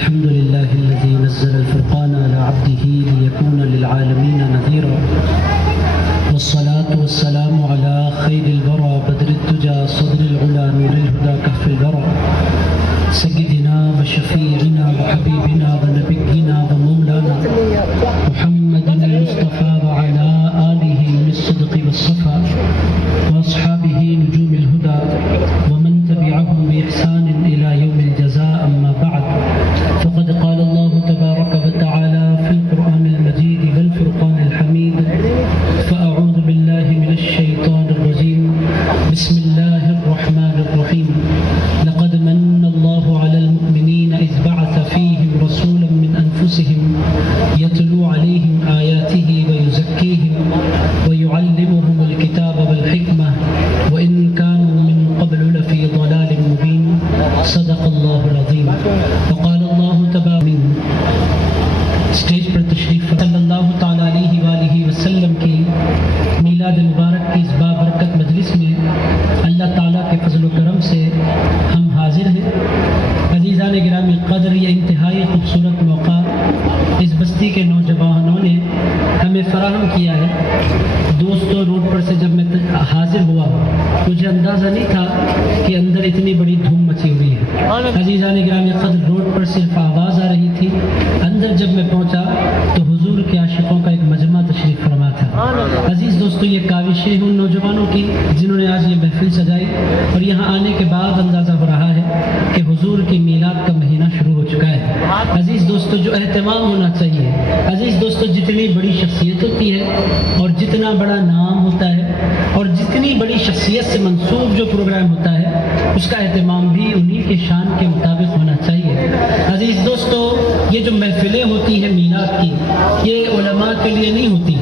الحمد لله الذي نزل الفرقان على عبده ليكون للعالمين نذيرا، والصلاة والسلام على خير الورى بدر الدجى صدر العلا نور الهدى كف الورى، سيدنا وشفيعنا وحبيبنا ونبينا ومولانا محمد المصطفى وعلى آله بالصدق والصفا وأصحابه نجوم الهدى ومن تبعهم بإحسان إلى يوم الجزاء. أما بعد، فقد قال الله تبارك وتعالى في القرآن المجيد والفرقان الحميد: فأعوذ بالله من الشيطان الرجيم، بسم الله الرحمن الرحيم. لقد من الله على المؤمنين إذ بعث فيهم رسولا من أنفسهم يتلو عليهم آياته ويزكيهم ويعلمهم الكتاب والحكمة وإن كانوا من قبل لفي ضلال مبين. صدق الله العظيم. وقال الله تبارك اسٹیج پر تشریف صلی اللہ تعالیٰ علیہ وآلہ وسلم کی میلاد مبارک کی اس بابرکت مجلس میں اللہ تعالیٰ کے فضل و کرم سے ہم حاضر ہیں. عزیزان گرامی قدر، یہ انتہائی خوبصورت موقع اس بستی کے نوجوانوں نے ہمیں فراہم کیا ہے. دوستوں، روڈ پر سے جب میں حاضر ہوا مجھے اندازہ نہیں تھا کہ اندر اتنی بڑی دھوم مچی ہوئی ہے. عزیزان گرامی قدر، روڈ پر صرف آواز آ رہی تھی، اندر جب میں پہنچا تو حضور کے عاشقوں کا ایک مجمع تشریف فرما تھا. عزیز دوستو، یہ کاوشیں ان نوجوانوں کی جنہوں نے آج یہ محفل سجائی، اور یہاں آنے کے بعد اندازہ ہو رہا ہے کہ حضور کی میلاد کا مہینہ شروع ہو چکا ہے. عزیز دوستو، جو اہتمام ہونا چاہیے، عزیز دوستو، جتنی بڑی شخصیت ہوتی ہے اور جتنا بڑا نام ہوتا ہے اور جتنی بڑی شخصیت سے منسوب جو پروگرام ہوتا ہے، اس کا اہتمام بھی انہی کے شان کے مطابق ہونا چاہیے. عزیز دوستو، یہ جو محفلیں ہوتی ہیں میلاد کی، یہ علماء کے لیے نہیں ہوتی.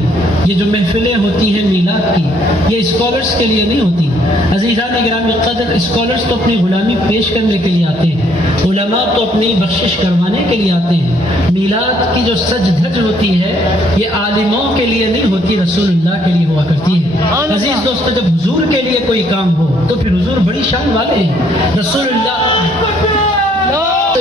یہ جو محفلیں ہوتی ہیں میلاد کی، یہ اسکالرس کے لیے نہیں ہوتی. عزیزان گرامی قدر، اسکالرس تو اپنی غلامی پیش کرنے کے لیے آتے ہیں، علماء تو اپنی بخشش کروانے کے لیے آتے ہیں. میلاد کی جو سج دھج ہوتی ہے، یہ عالموں کے لیے نہیں ہوتی، رسول اللہ کے لیے ہوا کرتی ہے. عزیز دوستو، جب حضور کے لیے کوئی کام ہو تو پھر حضور بڑی شان والے ہیں. رسول اللہ،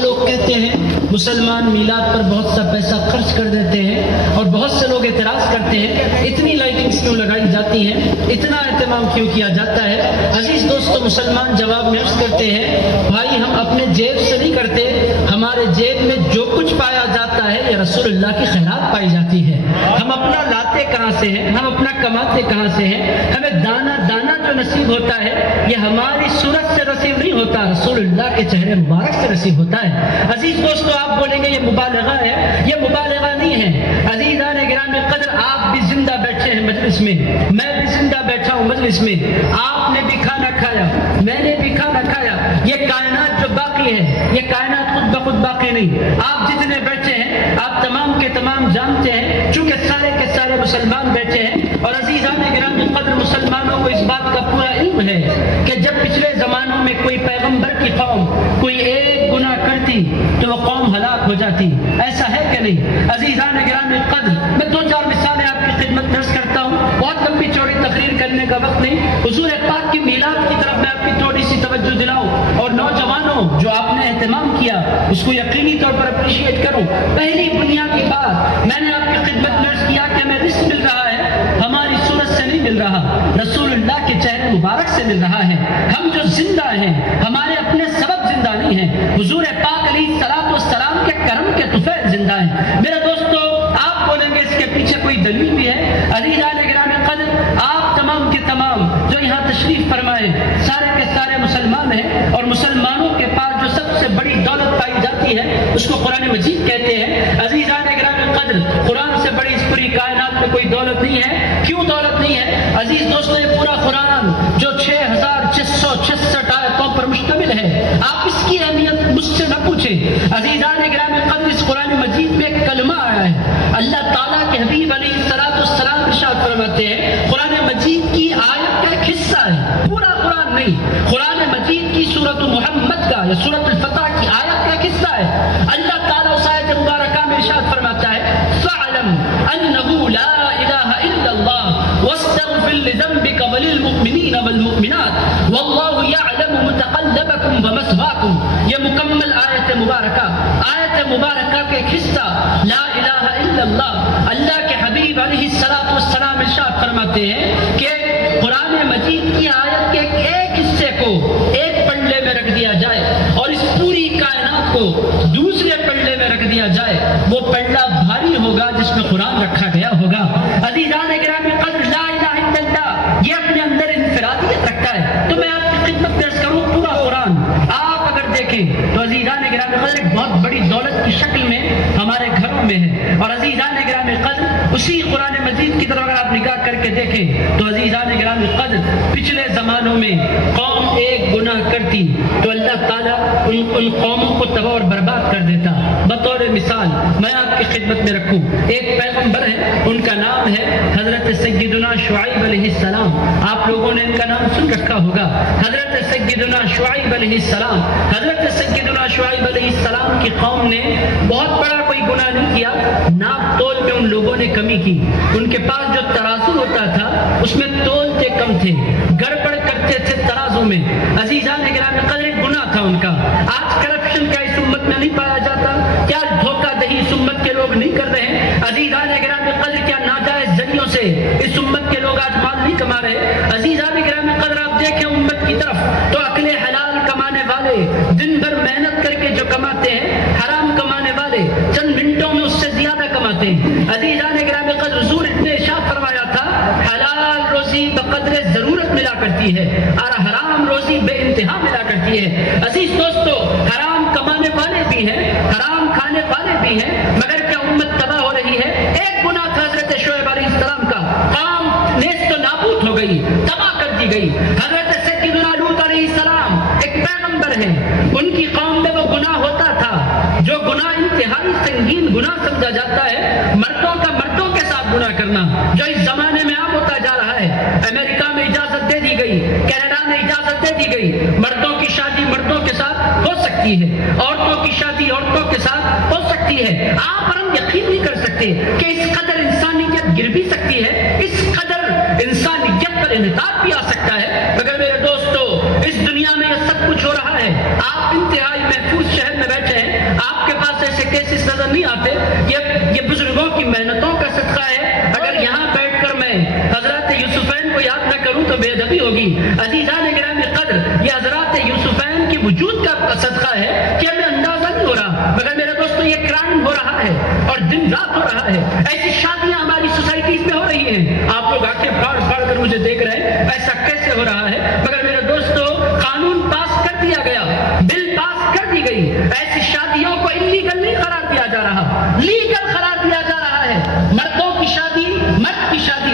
لوگ کہتے ہیں مسلمان میلاد پر بہت سا پیسہ خرچ کر دیتے ہیں، اور بہت سے لوگ اعتراض کرتے ہیں اتنی لائٹنگز کیوں لگائی جاتی ہیں، اتنا اہتمام کیوں کیا جاتا ہے. عزیز دوستو، مسلمان جواب میں عرض کرتے ہیں، بھائی ہم اپنے جیب سے نہیں کرتے، ہمارے جیب میں جو کچھ پایا جاتا ہے یہ رسول اللہ کی خیرات پائی جاتی ہے. ہم اپنا لاتے کہاں سے ہیں، ہم اپنا کماتے کہاں سے ہیں. ہمیں دانا دانا جو نصیب ہوتا ہے یہ ہماری صورت سے نصیب نہیں ہوتا، رسول اللہ کے چہرے مبارک سے نصیب ہوتا ہے. عزیز دوستو، آپ بولیں گے یہ مبالغہ ہے، یہ مبالغہ نہیں ہے. عزیزان گرامی قدر، آپ بھی زندہ بیٹھے ہیں مجلس میں، میں بھی زندہ بیٹھا ہوں مجلس میں. آپ نے بھی کھانا کھایا، میں نے بھی کھانا کھایا. یہ کائنات جو باقی ہے، یہ کائنات خود بخود باقی نہیں. آپ جتنے بیٹھے ہیں، آپ تمام کے تمام جانتے ہیں، چونکہ سارے کے سارے مسلمان بیٹھے ہیں. اور عزیزان گرامی قدر، مسلمانوں کو اس بات کا پورا علم ہے کہ جب پچھلے زمانوں میں کوئی پیغمبر کی قوم کوئی ایک گناہ کرتی تو وہ قوم ہلاک ہو جاتی. ایسا ہے کہ نہیں؟ عزیزان گرامی قدر، میں دو چار مثالیں آپ کی خدمت درج کرتا ہوں، بہت لمبی چوڑی تقریر کرنے کا وقت نہیں. حضور پاک کی میلاد کی طرف میں آپ کی تھوڑی سی توجہ دلاؤں، اور نوجوانوں جو آپ نے اہتمام کیا اس کو یقینی طور پر اپریشیٹ کروں. پہلی بنیادی بات میں نے آپ کی خدمت درج کیا کہ ہمیں رزق مل رہا ہے، ہماری صورت سے نہیں مل رہا، رسول اللہ کے چہرے مبارک سے مل رہا ہے. ہم جو زندہ ہیں ہمارے اپنے سبب زندہ نہیں ہیں، حضور پاک علیہ الصلوۃ والسلام کے کرم کے طفیل زندہ ہیں. میرے دوستو، آپ بولیں گے اس کے پیچھے کوئی دلیل بھی ہے. عزیزان گرامی قدر، آپ تمام کے تمام جو یہاں تشریف فرمائے سارے کے سارے مسلمان ہیں، اور مسلمانوں کے پاس جو سب سے بڑی دولت پائی جاتی ہے اس کو قرآن مجید کہتے ہیں. عزیزان گرامی قدر، قرآن سے بڑی اس پوری کائنات میں کوئی دولت نہیں ہے. کیوں دولت نہیں ہے؟ عزیز دوستو، یہ پورا قرآن جو 6666 آیتوں پر مشتمل ہے، آپ اس کی اہمیت مجھ سے نہ پوچھیں. عزیزان گرامی قدر، اس قرآن مجید میں ایک کلمہ آیا ہے. اللہ تعالیٰ کے حبیب علیہ السلام ارشاد فرماتے ہیں، قرآن مجید کی آیت کا ایک حصہ ہے، پورا قرآن نہیں. قرآن مجید کی سورۃ محمد کا یا سورۃ الفتح کی آیت کا ایک حصہ ہے. اللہ تعالیٰ اس آیت مبارکہ میں ارشاد فرماتا ہے، فَاعْلَمْ أَنَّهُ لَا إِلَهَ إِلَّا اللَّهُ وَاسْتَغْفِرْ لِذَنبِكَ وَلِلْمُؤْمِنِينَ وَالْمُؤْمِنَاتِ وَاللَّهُ يَعْلَمُ مُتَقَلَّبَكُمْ وَمَثْوَاكُمْ. یہ مکمل آیت مبارکہ مبارکہ کا ایک حصہ لا الہ الا اللہ، اللہ کے حبیب علیہ الصلوۃ والسلام ارشاد فرماتے ہیں کہ قرآن مجید کی آیت کے ایک حصے کو ایک پلڑے میں رکھ دیا جائے اور اس پوری کائنات کو دوسرے پلڑے میں رکھ دیا جائے، وہ پلڑا بھاری ہوگا جس میں قرآن رکھا گیا ہوگا۔ عزیزان گرامی قدر، لا الہ الا اللہ یہ اپنے اندر انفرادیت رکھتا ہے۔ تو میں آپ کی خدمت پیش کروں پورا قرآن آپ اگر دیکھیں تو عزیزان گرامی قدر ایک بہت بڑی دولت کی شکل میں ہمارے گھروں میں ہے، اور عزیزان گرامی قدر اسی قرآن مجید کی طرف اگر آپ نگاہ کر کے دیکھیں تو عزیزان گرامی قدر پچھلے زمانوں میں قوم ایک گناہ کرتی تو اللہ تعالیٰ ان قوموں کو تباہ اور برباد کر دیتا۔ بطور مثال میں آپ کی خدمت میں رکھوں، ایک پیغمبر ہے، ان کا نام ہے حضرت سیدنا شعیب علیہ السلام۔ آپ لوگوں نے ان کا نام سن رکھا ہوگا، حضرت سیدنا شعیب علیہ السلام۔ حضرت سیدنا شعیب علیہ السلام کی قوم نے بہت بڑا کوئی گناہ نہیں کیا، ناپ تول میں ان لوگوں نے کمی کی۔ ان کے پاس جو ترازو ہوتا تھا اس میں تولتے کم تھے، گڑبڑ کرتے تھے ترازو میں۔ عزیزان گرامی قدر ایک گناہ تھا ان کا۔ آج کرپشن کا اس امت میں نہیں پایا جاتا، کیا دھوکہ دہی اس امت کے لوگ نہیں کر رہے ہیں؟ عزیزان گرامی قدر کیا ناجائز ذریعوں سے اس امت کے لوگ آج مال نہیں کما رہے؟ عزیزان گرامی قدر آپ دیکھیں امت کی طرف تو عقل حلال کمانے والے دن بھر محنت کر کے جو کماتے ہیں، حرام کمانے والے چند منٹوں میں اس سے زیادہ کماتے ہیں۔ عزیزان گرامی قدر حضور نے ارشاد فرمایا تھا حلال روزی بقدر ضرورت ملا کرتی ہے اور حرام روزی بے انتہا ملا کرتی ہے۔ عزیز دوستو، حرام کمانے والے بھی ہیں، حرام کھانے والے بھی ہیں، مگر کیا امت تباہ ہو رہی ہے؟ ایک گناہ تھا حضرت شعیب علیہ السلام کا، قوم نیست و نابود ہو گئی، تباہ کر دی گئی۔ حضرت سیدنا لوط علیہ السلام ایک پیغمبر ہیں، ان کی قوم میں وہ گناہ ہوتا تھا جو گناہ انتہائی سنگین گناہ سمجھا جاتا ہے، مردوں کا مردوں کے ساتھ گناہ کرنا، جو اس زمانے میں عام ہوتا جا رہا ہے۔ امریکہ میں اجازت دے دی گئی، کینیڈا میں اجازت دے دی گئی، مردوں کی شادی مردوں کے ساتھ ہو سکتی ہے، عورتوں کی شادی عورتوں کے ساتھ ہو سکتی ہے۔ آپ اور ہم یقین نہیں کر سکتے کہ اس قدر انسانیت گر بھی سکتی ہے، اس قدر انسانیت پر انحطاط بھی آ سکتا ہے۔ مگر میرے دوستو، اس دنیا میں یہ سب کچھ ہو رہا ہے، آپ انتہائی محفوظ شہر میں بیٹھے ہیں، آپ کے پاس ایسے کیسز نظر نہیں آتے، یہ بزرگوں کی محنتوں کا صدقہ ہے۔ اگر یہاں بیٹھ کر میں حضرات یوسفین کو یاد نہ کروں تو بے ادبی ہوگی۔ عزیزان گرامی قدر یہ حضرات یوسفین کے وجود کا صدقہ ہے کہ ہمیں اندازہ نہیں ہو رہا، مگر میرے دوستو یہ کرائم ہو رہا ہے اور دن رات ہو رہا ہے۔ ایسی شادیاں ہماری سوسائٹیز میں ہو رہی ہیں، آپ لوگ آنکھیں پھاڑ پھاڑ کر مجھے دیکھ رہے ہیں ایسا کیسے ہو رہا ہے، مگر میرے دوستو قانون پاس کر دیا گیا، بل پاس کر دی گئی، ایسی شادیوں کو انلیگل نہیں قرار دیا جا رہا، لیگل قرار دیا جا رہا ہے۔ مردوں کی شادی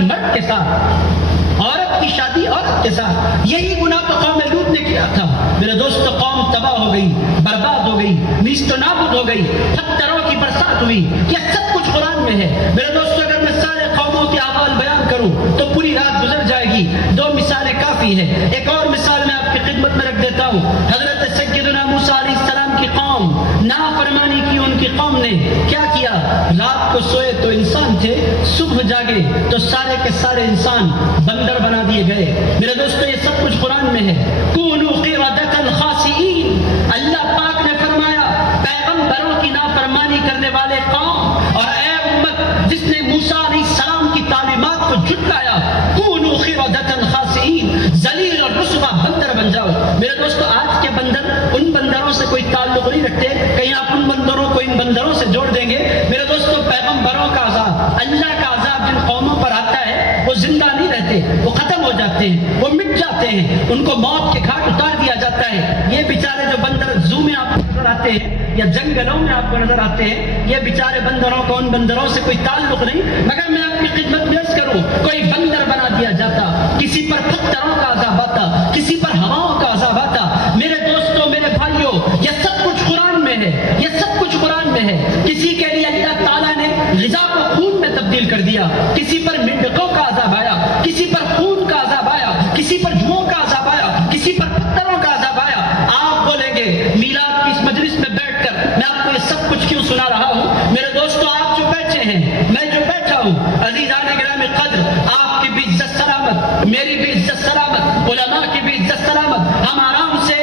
مرد کے ساتھ، عورت کی شادی عورت کے ساتھ، یہی گناہ تو قوم لوط نے کیا تھا۔ میرے دوستو قوم تباہ ہو گئی، برباد ہو گئی، نیست و نابود ہو گئی، پتھروں کی برسات ہوئی، یہ سب کچھ قرآن میں ہے۔ میرے دوستو اگر میں سارے قوموں کے احوال بیان کروں تو پوری رات گزر جائے گی، دو مثالیں کافی ہیں۔ ایک اور مثال میں آپ کی خدمت میں رکھ دیتا ہوں، حضرت سیدنا موسیٰ علیہ السلام کی قوم نافرمانی کی، ان کی قوم نے کیا کیا؟ رات کو سوئے تو انسان تھے، صبح جاگے تو سارے کے سارے انسان بندر بنا دیے گئے۔ میرے دوستو یہ سب کچھ قرآن میں ہے۔ کونوا قردۃ خاسئین، اللہ پاک نے فرمایا پیغمبروں کی نافرمانی کرنے والے قوم اور اے امت جس نے موسیٰ علیہ السلام کی تعلیمات کو جھٹلایا، کونوا قردۃ خاسئین، ذلیل اور رسوا بندر بن جاؤ۔ میرے دوستو آج کے بندر ان بندروں سے کوئی تعلق نہیں رکھتے، کہیں آپ ان بندروں کو ان بندروں سے جوڑ دیں گے؟ میرے دوستو پیغمبروں کا عذاب، اللہ کا عذاب جن قوموں پر آتا ہے وہ زندہ نہیں رہتے، وہ ختم ہو جاتے ہیں، وہ مٹ جاتے ہیں، ان کو موت کے گھاٹ اتار دیا جاتا ہے۔ یہ بیچارے جو بندر زو میں آپ کو نظر آتے ہیں یا جنگلوں میں آپ کو نظر آتے ہیں، یہ بیچارے بندروں کو ان بندروں سے کوئی تعلق نہیں، مگر میں آپ کی خدمت میں عرض کروں کوئی بندر بنا دیا جاتا، کسی پر پتھروں کا عذاب آتا، کسی پر ہواؤں کا عذاب آتا۔ میرے دوستوں میرے بھائیوں یہ سب کچھ قرآن میں ہے، یہ سب کچھ قرآن میں ہے۔ کسی کے لیے اللہ تعالیٰ نے غذا کو خون میں تبدیل کر دیا، کسی پر مینڈکوں کا عذاب آیا، کسی پر خون کا عذاب آیا، کسی پر جوؤں کا عذاب آیا، کسی پر پتھروں کا عذاب آیا۔ آپ بولیں گے میلاد کی اس مجلس میں بیٹھ کر میں آپ کو یہ سب کچھ کیوں سنا رہا ہوں؟ میرے دوستو آپ جو بیٹھے ہیں، میں جو بیٹھا ہوں، عزیزان گرامی قدر، آپ کی بھی عزت سلامت، میری بھی عزت سلامت، علماء کی بھی عزت سلامت، ہم آرام سے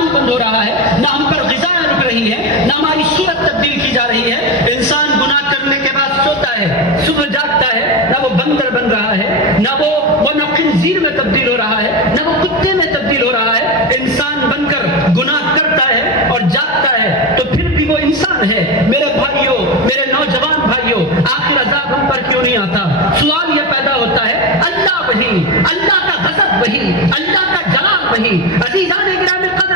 پانی بند ہو رہا ہے، نہ ہم پر غذائیں رک رہی ہیں، نہ ہماری صورت تبدیل کی جا رہی ہے۔ انسان گناہ کرنے کے بعد سوتا ہے، صبح جاگتا ہے، نہ وہ بندر بن رہا ہے، نہ وہ نہ خنزیر میں تبدیل ہو رہا ہے، نہ وہ کتے میں تبدیل ہو رہا ہے۔ انسان بن کر گناہ کرتا ہے اور جاگتا ہے تو پھر بھی وہ انسان ہے۔ میرے بھائیوں، میرے نوجوان بھائیوں، آخر عذاب ہم پر کیوں نہیں آتا؟ سوال یہ پیدا ہوتا ہے، اللہ وہی، اللہ کا غضب وہی، اللہ کا جلال وہی۔ عزیزان گرامی قدر،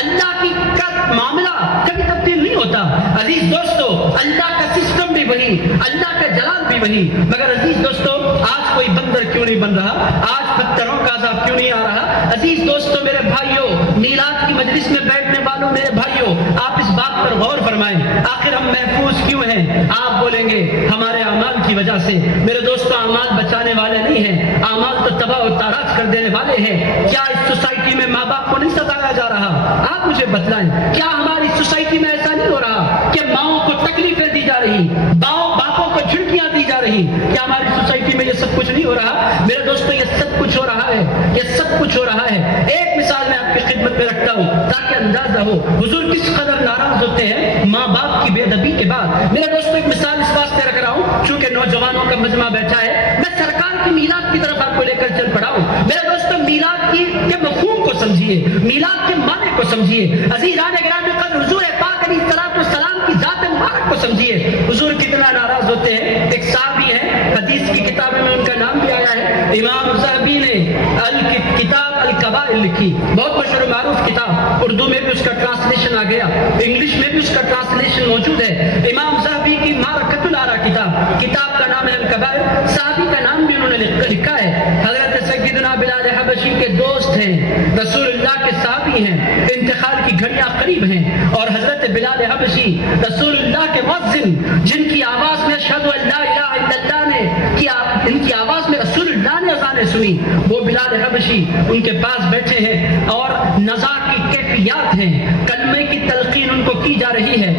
اللہ کی کا معاملہ کبھی تبدیل نہیں ہوتا۔ عزیز دوستو، اللہ کا سسٹم بھی وہی، اللہ کا جلال بھی وہی۔ مگر عزیز دوستو، آج کوئی بندر کیوں نہیں بن رہا؟ آج پتھروں کا عذاب کیوں نہیں آ رہا؟ عزیز دوستو، میرے بھائیوں، میلاد کی مجلس میں بیٹھنے والوں میرے بھائیوں، آپ اس بات پر غور فرمائیں، آخر ہم محفوظ کیوں ہیں؟ آپ بولیں گے ہمارے اعمال کی وجہ سے۔ میرے دوستو، اعمال بچانے والے نہیں ہیں، اعمال تو تباہ و تاراج کر دینے والے ہیں۔ کیا اس سوسائٹی میں ماں باپ کو نہیں ستایا جا رہا؟ آپ مجھے بتلائیں، کیا ہماری سوسائٹی میں ایسا نہیں ہو رہا کہ ماؤں کو تکلیفیں دی جا رہی، باپوں کو جھڑکیاں دی جا رہی؟ کیا ہماری سوسائٹی میں یہ سب کچھ نہیں ہو رہا؟ میرے دوستو، یہ سب کچھ ہو رہا ہے، یہ سب کچھ ہو رہا ہے۔ ایک مثال میں آپ کی خدمت میں رکھتا ہوں تاکہ اندازہ ہو حضور کس قدر ناراض ہوتے ہیں ماں باپ کی بے ادبی کے بعد۔ میرے دوستو، ایک مثال اس واسطے رکھ رہا ہوں چونکہ نوجوانوں کا مجمع بیٹھا ہے، میں سرکار کی میلاد کی طرف آپ کو لے کر چل پڑا ہوں۔ میرے دوستو، میلاد کے مفہوم کو سمجھیے، میلاد کے معنی کو سمجھیے۔ عزیزان گرامی قدر، حضور پاک علیہ السلام کی ذات مبارک کو سمجھیے۔ حضور کتنا ناراض ہوتے ہیں۔ ایک صحابی ہے، حدیث کی کتابوں میں ان کا نام بھی آیا ہے، امام ذہبی نے کتاب الکبائر لکھی، بہت مشہور و معروف کتاب، اردو میں بھی اس کا ٹرانسلیشن آ گیا، انگلش میں بھی اس کا ٹرانسلیشن موجود ہے۔ امام ذہبی کی معرکۃ الآراء کتاب کا نام ہے الکبائر، صحابی کا نام بھی انہوں نے لکھا ہے۔ حضرت سیدنا بلال حبشی کے دوست ہیں، رسول اللہ کے صحابی ہیں، انتقال کی گھڑیاں قریب ہیں، اور حضرت بلال حبشی رسول اللہ کے مؤذن، جن کی آواز میں اشہد ان لا الہ الا اللہ نے ان کی آواز میں رسول اللہ نے اذانیں سنی، وہ بلال حبشی ان کے پاس بیٹھے ہیں اور نزا کی کیفیات ہیں، کلمے کی تلقین ان کو کی جا رہی ہے،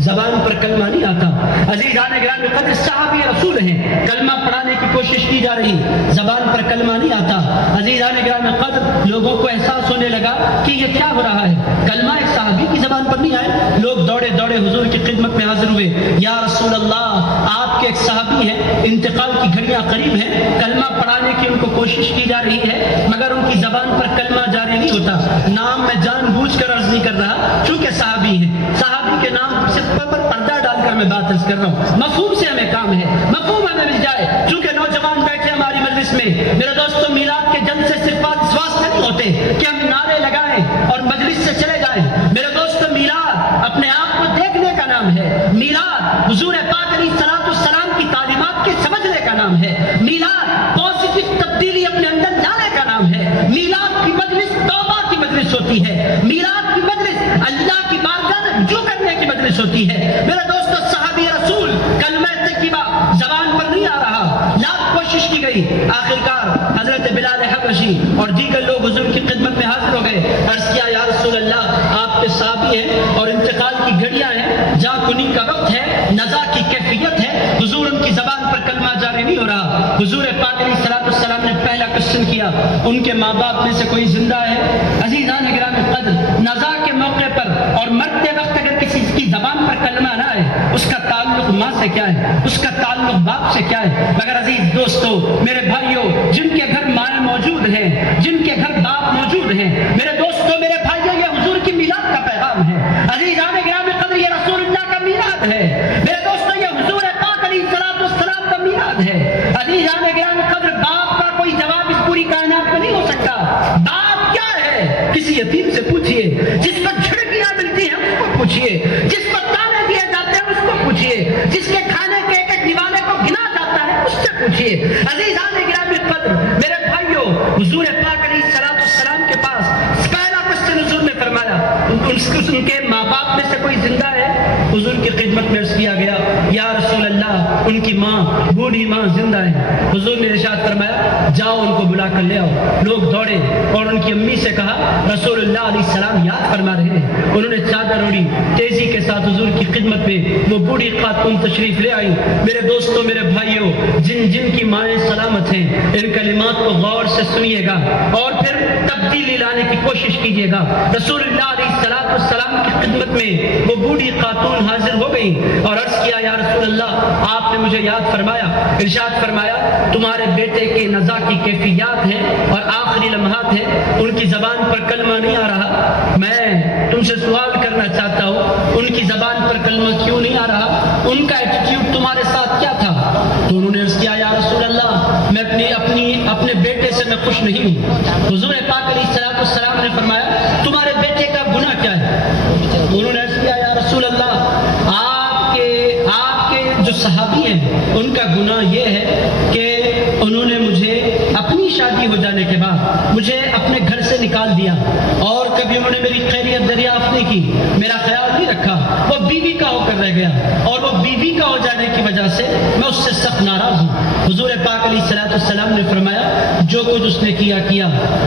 زبان پر کلمہ نہیں آتا۔ عزیزان گرامی قدر، صحابی رسول ہیں، کلمہ پڑھانے کی کوشش کی جا رہی، زبان پر کلمہ نہیں آتا۔ عزیزان گرامی قدر، لوگوں کو احساس ہونے لگا کہ یہ کیا ہو رہا ہے، کلمہ ایک صحابی کی زبان پر نہیں آئے۔ لوگ دوڑے دوڑے حضور کی خدمت میں حاضر ہوئے، یا رسول اللہ، آپ کے ایک صحابی ہیں، انتقال کی گھڑیاں قریب ہیں، کلمہ پڑھانے کی ان کو کوشش کی جا رہی ہے مگر ان کی زبان پر کلمہ جاری نہیں ہوتا۔ نام میں جان بوجھ کر عرض نہیں کر رہا چونکہ صحابی ہیں، صحابی کے نام سے پر پردہ ڈال کر میں بات عرض کر رہا ہوں، مفہوم سے ہمیں کام ہے، مفہوم ہمیں مل جائے، چونکہ نوجوان بیٹھے ہماری مجلس میں۔ میرے دوستو، میلاد کے جلسے صرف اس واسطے نہیں ہوتے کہ ہم نعرے لگائیں اور مجلس سے چلے جائیں۔ میرے دوستو، میلاد اپنے آپ کو دیکھنے کا نام ہے، میلاد حضور پاک علیہ السلام کی تعلیمات کے سمجھنے کا نام ہے، میلاد پازیٹیو تبدیلی اپنے اندر لانے کا نام ہے، میلاد کی مجلس توبہ کی مجلس ہوتی ہے، میلاد کی مجلس اللہ کی بارگاہ میں رجوع کرنے کی مجلس ہوتی ہے۔ میرے دوستو، صحابی رسول کلمہ طیبہ زبان پر نہیں آ رہا، لاکھ کوشش کی گئی، آخرکار حضرت بلال حبشی اور دیگر لوگ حضور کی خدمت میں حاضر ہو گئے، عرض کیا، یا رسول اللہ، آپ کے صحابی ہیں اور انتقال کی گھڑیاں ہیں، جاں کنی کا وقت ہے، نزا کی کیفیت ہے، حضور ان کی زبان پر کلمہ جاری نہیں ہو رہا۔ حضور پاک علیہ السلام نے پہلا کوشچن کیا، ان کے ماں باپ میں سے کوئی زندہ ہے؟ عزیزان گرامی قدر، نزا کے موقع پر اور مرتے وقت اگر کسی کی زبان پر کلمہ نہ آئے، اس کا تعلق ماں سے کیا ہے، اس کا تعلق باپ سے کیا ہے؟ مگر عزیز دوستو، میرے بھائیوں، جن کے گھر مائیں موجود ہیں، جن کے گھر باپ موجود ہیں، میرے دوستو، میرے بھائیوں، یہ حضور کی میلاد کا پیغام ہے۔ عزیزان گرامی قدر، یہ رسول اللہ کا میلاد ہے۔ میرے دوستو، یہ حضور پاک علیہ السلام کا میلاد ہے۔ عزیزان گرامی قدر، باپ کا کوئی جواب اس پوری کائنات میں نہیں ہو سکتا۔ باپ کیا ہے؟ کسی یتیم سے پوچھئے، جس پر جھڑکیاں ملتی ہیں اس کو پوچھئے، جس پر تانے دیے جاتے ہیں اس کو پوچھئے، جس کے کھانے کے ایک ایک دیوانے کو گنا جاتا ہے اس سے پوچھئے۔ عزیزان گرامی قدر، میرے بھائیوں، حضور پاک علیہ السلام کے پاس پہلا کوسچن حضور نے فرمایا، ان کے ماں باپ میں سے کوئی زندہ ہے؟ حضور کی خدمت میں عرض کیا گیا، یا رسول اللہ، ان کی ماں، بوڑھی ماں زندہ ہے۔ حضور نے ارشاد فرمایا، جاؤ ان کو بلا کر لے آؤ۔ لوگ دوڑے اور ان کی امی سے کہا رسول اللہ علیہ السلام یاد فرما رہے ہیں۔ انہوں نے چادر اوڑھی، تیزی کے ساتھ حضور کی خدمت میں وہ بوڑھی خاتون تشریف لے آئی۔ میرے دوستوں، میرے بھائیوں، جن جن کی مائیں سلامت ہیں، ان کلمات کو غور سے سنیے گا اور پھر تبدیلی لانے کی کوشش کیجیے گا۔ رسول اللہ علیہ السلام کی خدمت میں وہ بوڑھی خاتون حاضر ہو گئی اور عرض کیا یا رسول اللہ آپ نے مجھے یاد فرمایا، ارشاد فرمایا تمہارے بیٹے کے نزا کی کیفیات ہیں اور آخری لمحات ہیں، ان کی زبان پر کلمہ نہیں آ رہا، میں تم سے سوال کرنا چاہتا ہوں ان کی زبان پر کلمہ کیوں نہیں آ رہا، ان کا ایٹیٹیوڈ تمہارے ساتھ کیا تھا؟ تو انہوں نے عرض کیا یا رسول اللہ میں اپنے بیٹے سے میں خوش نہیں ہوں۔ حضور پاک علیہ السلام نے فرمایا تمہارے بیٹے کا گناہ کیا ہے؟ انہوں نے عرض کیا یا رسول اللہ آپ کے جو صحابی ہیں ان کا گناہ یہ ہے کہ انہوں نے مجھے اپنی شادی ہو جانے کے بعد مجھے اپنے گھر سے نکال دیا اور کبھی انہوں نے میری خیریت دریافت نہیں کی، میرا خیال نہیں رکھا، وہ بیوی کا ہو کر رہ گیا اور وہ بیوی کا ہو جانے کی وجہ سے میں اس سے سخت ناراض ہوں۔ حضور پاک علیہ السلام نے فرمایا جو کچھ اس نے کیا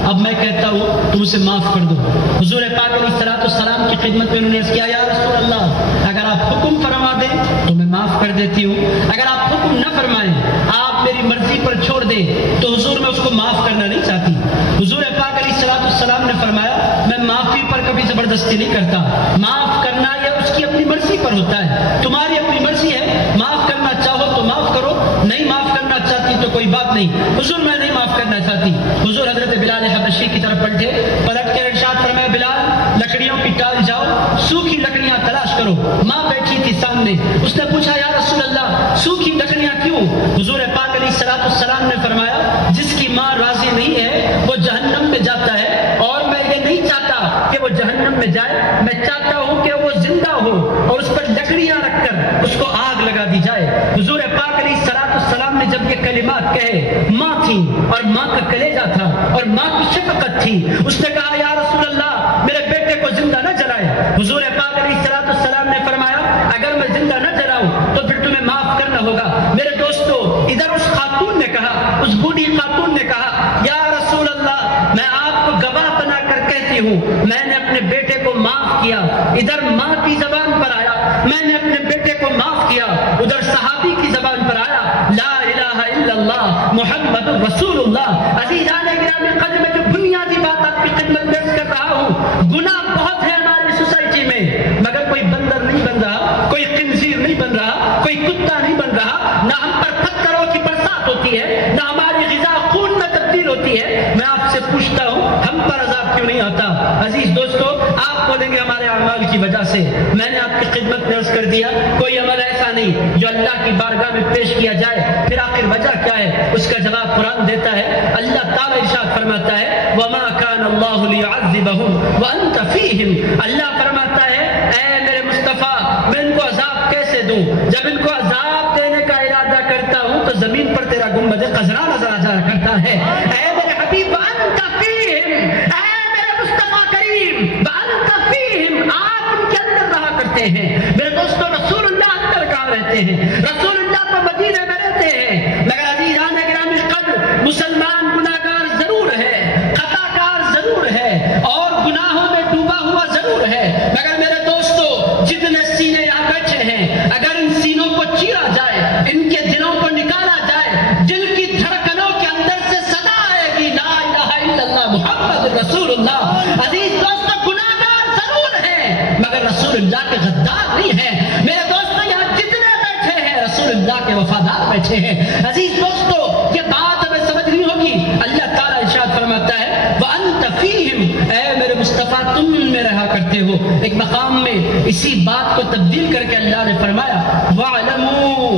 اب میں کہتا ہوں تم اسے معاف کر دو۔ حضور پاک علیہ السلام کی خدمت میں انہوں نے عرض کیا یا رسول اللہ اگر آپ حکم فرما دیں تو میں معاف کر دیتی ہوں، اگر آپ حکم نہ فرمائیں آپ میری مرضی پر چھوڑ دیں تو حضور میں اس کو معاف کرنا نہیں چاہتی۔ حضور پاک علیہ السلام نے فرمایا میں معافی پر کبھی زبردستی نہیں کرتا، معاف کرنا یہ اس کی اپنی مرضی پر ہوتا ہے، تمہاری اپنی مرضی ہے، معاف کرنا چاہو تو معاف کرو، نہیں معاف کرنا چاہتی تو کوئی بات نہیں۔ حضور میں نہیں معاف کرنا چاہتی۔ حضور حضرت بلال حبشی کی طرف پلٹ کے ارشاد فرمایا بلال لکڑیوں کی ٹال جاؤ، سوکھی لکڑیاں تلاش کرو۔ ماں بیٹھی تھی سامنے، اس نے پوچھا یا رسول اللہ سوکھی لکڑیاں کیوں؟ حضور پاک علیہ السلام نے فرمایا جس کی ماں راضی نہیں ہے وہ جہنم میں جاتا ہے اور میں یہ نہیں چاہتا کہ وہ جہنم میں جائے، میں چاہتا ہوں کہ وہ زندہ ہو اور اس پر لکڑیاں رکھ کر اس کو آگ لگا دی جائے۔ حضور پاک علیہ السلام نے جب یہ کلمات کہے، ماں تھی اور ماں کا کلیجہ تھا اور ماں کی شفقت تھی، اس نے کہا یا رسول اللہ میرے بیٹے کو زندہ نہ جلائے۔ حضور پاک علیہ السلام نے فرمایا اگر میں زندہ نہ جلاؤں تو پھر تمہیں معاف کرنا ہوگا۔ میرے دوستو ادھر اس خاتون نے کہا، اس بوڑھی خاتون نے کہا یا رسول اللہ میں آپ کو گواہ بنا کر کہتی ہوں میں نے اپنے بیٹے کو معاف کیا۔ ادھر ماں کی زبان پر آیا میں نے اپنے بیٹے کو معاف کیا، ادھر صحابی کی زبان پر آیا لا الہ الا اللہ محمد رسول اللہ۔ عزیزان گرامی قدر میں جو بنیادی بات آپ کی خدمت میں عرض کر رہا ہوں، گناہ بہت ہے ہماری سوسائٹی میں مگر کوئی بندر نہیں بن رہا، کوئی خنزیر نہیں بن رہا، کوئی کتا نہیں بن رہا، نہ ہم پر پتھروں کی برسات ہوتی ہے، نہ ہماری غذا خون میں تبدیل ہوتی ہے۔ میں آپ سے پوچھتا ہوں ہم پر عذاب کیوں نہیں آتا؟ عزیز دوستو آپ بولیں گے ہمارے اعمال کی وجہ سے۔ میں نے آپ کی خدمت میں عرض کر دیا کوئی عمل ایسا نہیں جو اللہ کی بارگاہ میں پیش کیا جائے پھر آخر وجہ کیا ہے اس کا جواب قرآن دیتا ہے۔ اللہ تعالیٰ ارشاد فرماتا ہے وَمَا كَانَ اللَّهُ لِيُعَذِّبَهُمْ وَأَنْتَ فِيهِمْ۔ اللہ فرماتا ہے اے میرے مصطفیٰ میں ان کو عذاب کیسے دوں؟ جب ان کو عذاب دینے کا ارادہ کرتا ہوں تو زمین پر تیرا گنبد خضرا نظر آ جایا کرتا ہے۔ اے میرے حبیب وَأَنْتَ فِيهِمْ، اے میرے مصطفیٰ کریم وَأَنْتَ فِيهِمْ، آپ ان کے اندر رہا کرتے ہیں۔ میرے دوستو رسول اللہ اندر کہاں رہتے ہیں؟ رسول اللہ تو مدینے میں رہتے ہیں، مگر عزیزان گرامی قدر مسلمان گناہگار ضرور ہے، خطا کار ضرور ہے اور گناہوں میں ڈوبا ہوا ضرور ہے، مگر میرے دوستو جتنے سینے یہاں بیٹھے ہیں اگر ان سینوں کو چیرا جائے، ان کے دلوں کو نکالا جائے، دل کی دھڑکنوں کے اندر سے صدا آئے گی لا الہ الا اللہ محمد رسول اللہ۔ عزیز دوستو گناہگار ضرور ہیں مگر رسول اللہ کے غدار نہیں ہیں۔ میرے دوستو یہاں جتنے بیٹھے ہیں رسول اللہ کے وفادار بیٹھے ہیں۔ عزیز دوستو یہ بات ہمیں سمجھنی ہوگی۔ اللہ تعالیٰ ارشاد فرماتا ہے وَأَنْتَ فِيهِمْ، اے میرے مصطفیٰ تم میں رہا کرتے ہو۔ ایک مقام میں اسی بات کو تبدیل کر کے اللہ نے فرمایا وَاعْلَمُوا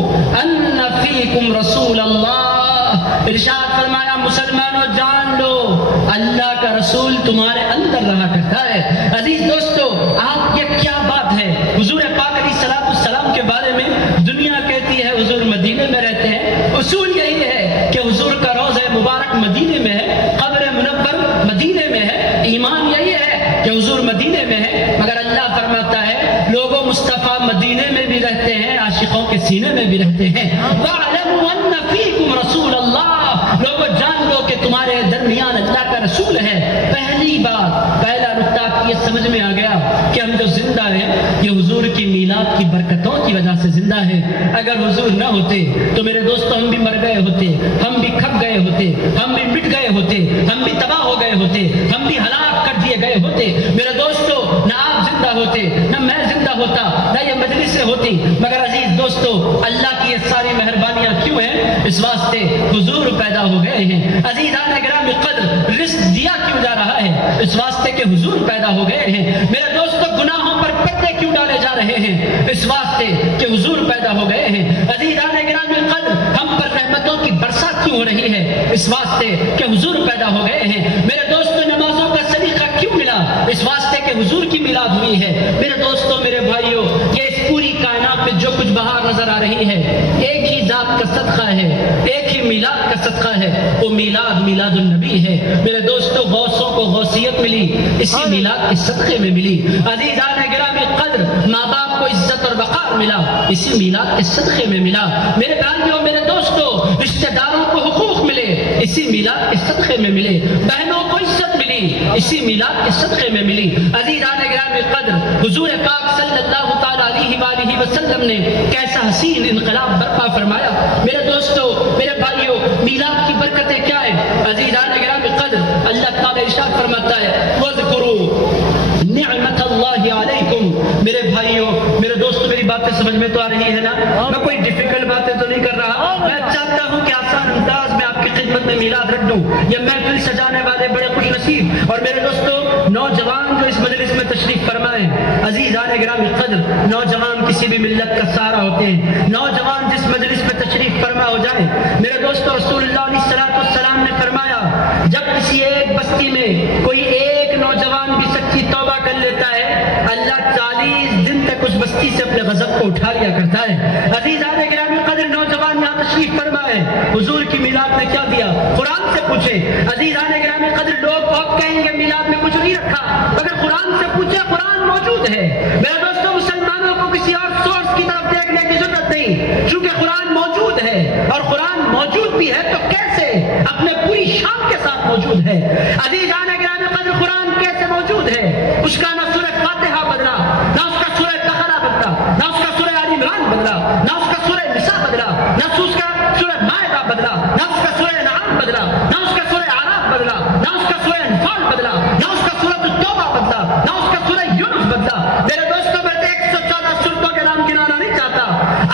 أَنَّ فِيكُمْ رَسُولَ اللَّهِ، ارشاد فرمایا مسلمانوں جان لو اللہ کا رسول تمہارے اندر رہا کرتا ہے۔ عزیز دوستو آپ یہ کیا بات ہے؟ حضور پاک علیہ السلام کے بارے میں دنیا کہتی ہے حضور مدینے میں رہتے ہیں، اصول یہی ہے کہ حضور کا روضہ مبارک مدینے میں ہے، قبر منور مدینے میں ہے، ایمان یہی ہے کہ حضور مدینے میں ہے، مگر اللہ فرماتا ہے لوگوں مصطفیٰ مدینے میں بھی رہتے ہیں، عاشقوں کے سینے میں بھی رہتے ہیں۔ وَاعْلَمُوا أَنَّ فِيكُمْ رَسُولَ اللَّهِ، لوگوں جان لو کی برکتوں کی وجہ سے زندہ ہے. اگر حضور نہ ہوتے تو میرے دوستوں ہم بھی مر گئے ہوتے, ہم بھی کھپ گئے ہوتے, ہم بھی مٹ گئے ہوتے, ہم بھی تباہ ہو گئے ہوتے, ہم بھی ہلاک کر دیے گئے ہوتے. میرے دوستوں نہ آپ زندہ ہوتے, نہ میں زندہ ہوتا, نہ یہ مجلسیں ہوتی. مگر عزیز دوستوں اللہ کی یہ ساری مہربانیاں کیوں ہیں؟ اس واسطے حضور پیدا ہو گئے ہیں. عزیزان گرامی قدر رزق دیا کیوں جا رہا ہے؟ اس واسطے کہ حضور پیدا ہو گئے ہیں. میرے دوستوں گناہوں پر پردے کیوں ڈالے جا رہے ہیں؟ اس واسطے کہ حضور پیدا ہو گئے ہیں. عزیزان گرامی قدر ہم پر رحمتوں کی برسات کیوں ہو رہی ہے؟ اس واسطے کہ حضور پیدا ہو گئے ہیں. میرے دوستوں نمازوں کا سلیقہ کیوں ملا؟ اس واسطے کہ حضور کی میلاد ہوئی ہے. میرے دوستوں میرے بھائیوں یہ اس پوری کائنات میں جو کچھ بہار نظر آ رہی ہے ایک ہی ذات کا صدقہ ہے, ایک ہی میلاد کا صدقہ ہے. وہ میلاد میلاد النبی ہے. میرے دوستوں غوثوں کو غوثیت ملی اسی میلاد کے صدقے میں ملی. عزیزان گرامی قدر ماں باپ کو عزت اور وقار ملا اسی میلاد کے صدقے میں ملا. میرے بھائیوں میرے دوستوں رشتہ داروں کو حقوق ملے اسی میلاد کے صدقے میں ملے. بہنوں کو عزت ملی اسی میلاد کے صدقے میں ملی. عزیزان گرامی قدر حضور پاک صلی اللہ تعالی علیہ وآلہ وسلم نے کیسا حسین انقلاب برپا فرمایا. میرے دوستوں میرے بھائیوں میلاد کی برکتیں کیا ہیں؟ عزیزان گرامی قدر اللہ تعالی ارشاد فرماتا ہے وَاذْكُرُوا نعمت اللہ علیکم. میرے بھائیوں میرے دوستوں میری باتیں سمجھ میں تو آ رہی ہے نا؟ میں کوئی ڈیفیکلٹ باتیں تو نہیں کر رہا. میں چاہتا ہوں کہ آسان انداز میں آپ کی خدمت میں میلاد رکھ دوں. یہ محفل سجانے والے بڑے خوش نصیب اور میرے دوستوں نوجوان جو اس مجلس میں تشریف فرمائے. عزیزان گرامی قدر نوجوان کسی بھی ملت کا سہارا ہوتے ہیں. نوجوان جس مجلس میں تشریف فرما ہو جائے. میرے دوستوں رسول اللہ علیہ السلام نے فرمایا جب کسی ایک بستی میں کوئی ایک نوجوان بھی سچی توبہ کر لیتا ہے اللہ 40 دن تک اس بستی سے اپنے غضب کو اٹھا لیا کرتا ہے. عزیزان گرامی قدر نوجوان یہاں تشریف فرمائے. حضور کی میلاد نے کیا دیا قرآن سے پوچھے. عزیزان گرامی قدر لوگ بہت کہیں گے میلاد میں کچھ نہیں رکھا, مگر قرآن سے پوچھے قرآن موجود ہے. میرے دوستوں مسلمانوں کو کسی اور سورس کی طرف دیکھنے کی ضرورت نہیں چونکہ قرآن موجود ہے اور قرآن موجود بھی ہے تو کیسے اپنے پوری شان کے ساتھ موجود ہے. عزیزان گرامی قدر قرآن کیسے موجود ہے؟ اس کا نہ سورہ فاتحہ بدلا, نہ اس کا سورہ بقرہ بدلا, نہ اس کا سورہ آل عمران بدلا, نہ اس کا سورہ نساء بدلا, نہ اس کا سورہ مائدہ بدلا, نہ اس کا سورہ انعام بدلا, نہ اس کا سورہ اعراف بدلا, نہ اس کا سورہ انفال بدلا, نہ اس کا سورۃ التوبہ بدلا, نہ اس کا سورہ یونس بدلا. میرے دوستوں میں 114 سورتوں کے نام گنانا نہیں چاہتا.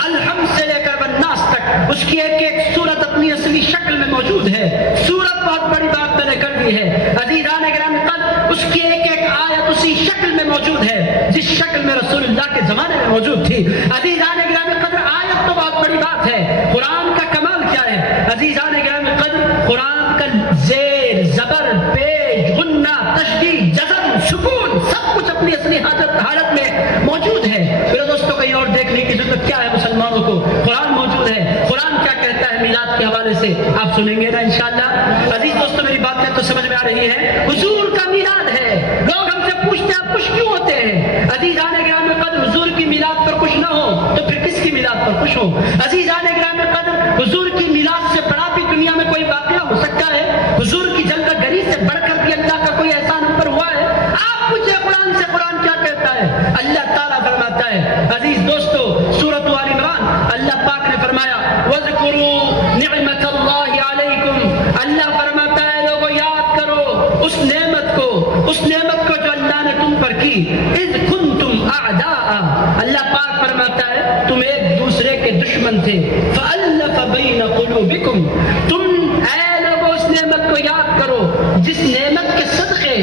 الحمد سے لے کر والناس تک اس کی ایک ایک سورت اپنی اصلی شکل میں موجود ہے. سورت بہت بڑی بات میں نے کر دی ہے. عزیزان گرامی قدر اس کی ایک ایک آیت اسی شکل میں موجود ہے جس شکل میں رسول اللہ کے زمانے میں موجود تھی. عزیزان گرامی قدر آیت تو بہت بڑی بات ہے. قرآن کا کمال کیا ہے؟ عزیزان گرامی قدر قرآن کا زیر زبر پیش غنہ تشدید جزم سکون سب کچھ اپنی اصلی حالت میں موجود ہے. میرے دوستوں کہیں اور دیکھنے کی ضرورت کیا ہے مسلمانوں کو؟ قرآن موجود ہے. قرآن کیا کہتا ہے میلاد کے حوالے سے آپ سنیں گے نا انشاءاللہ. عزیز دوستوں میری باتیں تو سمجھ میں آ رہی ہے. حضور کا میلاد ہے. لوگ ہم سے پوچھتے ہیں آپ خوش کیوں ہوتے ہیں؟ عزیزان گرامی قدر حضور کی میلاد پر خوش نہ ہو تو پھر کس کی میلاد پر خوش ہو؟ عزیزان گرامی قدر حضور کی میلاد سے بڑا بھی دنیا میں کوئی واقعہ ہو سکتا ہے؟ حضور کی جلوہ گری سے بڑھ کر بھی اللہ کا کوئی احسان ہم پر ہوا ہے؟ آپ پوچھیں قرآن سے قرآن کیا کہتا ہے؟ اللہ تعالیٰ فرماتا ہے عزیز دوستو سورۃ آل عمران اللہ پاک نے فرمایا وَاذْكُرُوا نِعْمَةَ اللَّهِ عَلَيْكُمْ. اللہ فرماتا ہے لوگوں یاد کرو اس نعمت کو جو اللہ نے تم پر کی. اذ کنتم اعداء اللہ پاک فرماتا ہے تم ایک دوسرے کے دشمن تھے. فألف بین قلوبکم تم اے لوگوں اس نعمت کو یاد کرو جس نعمت کے صدقے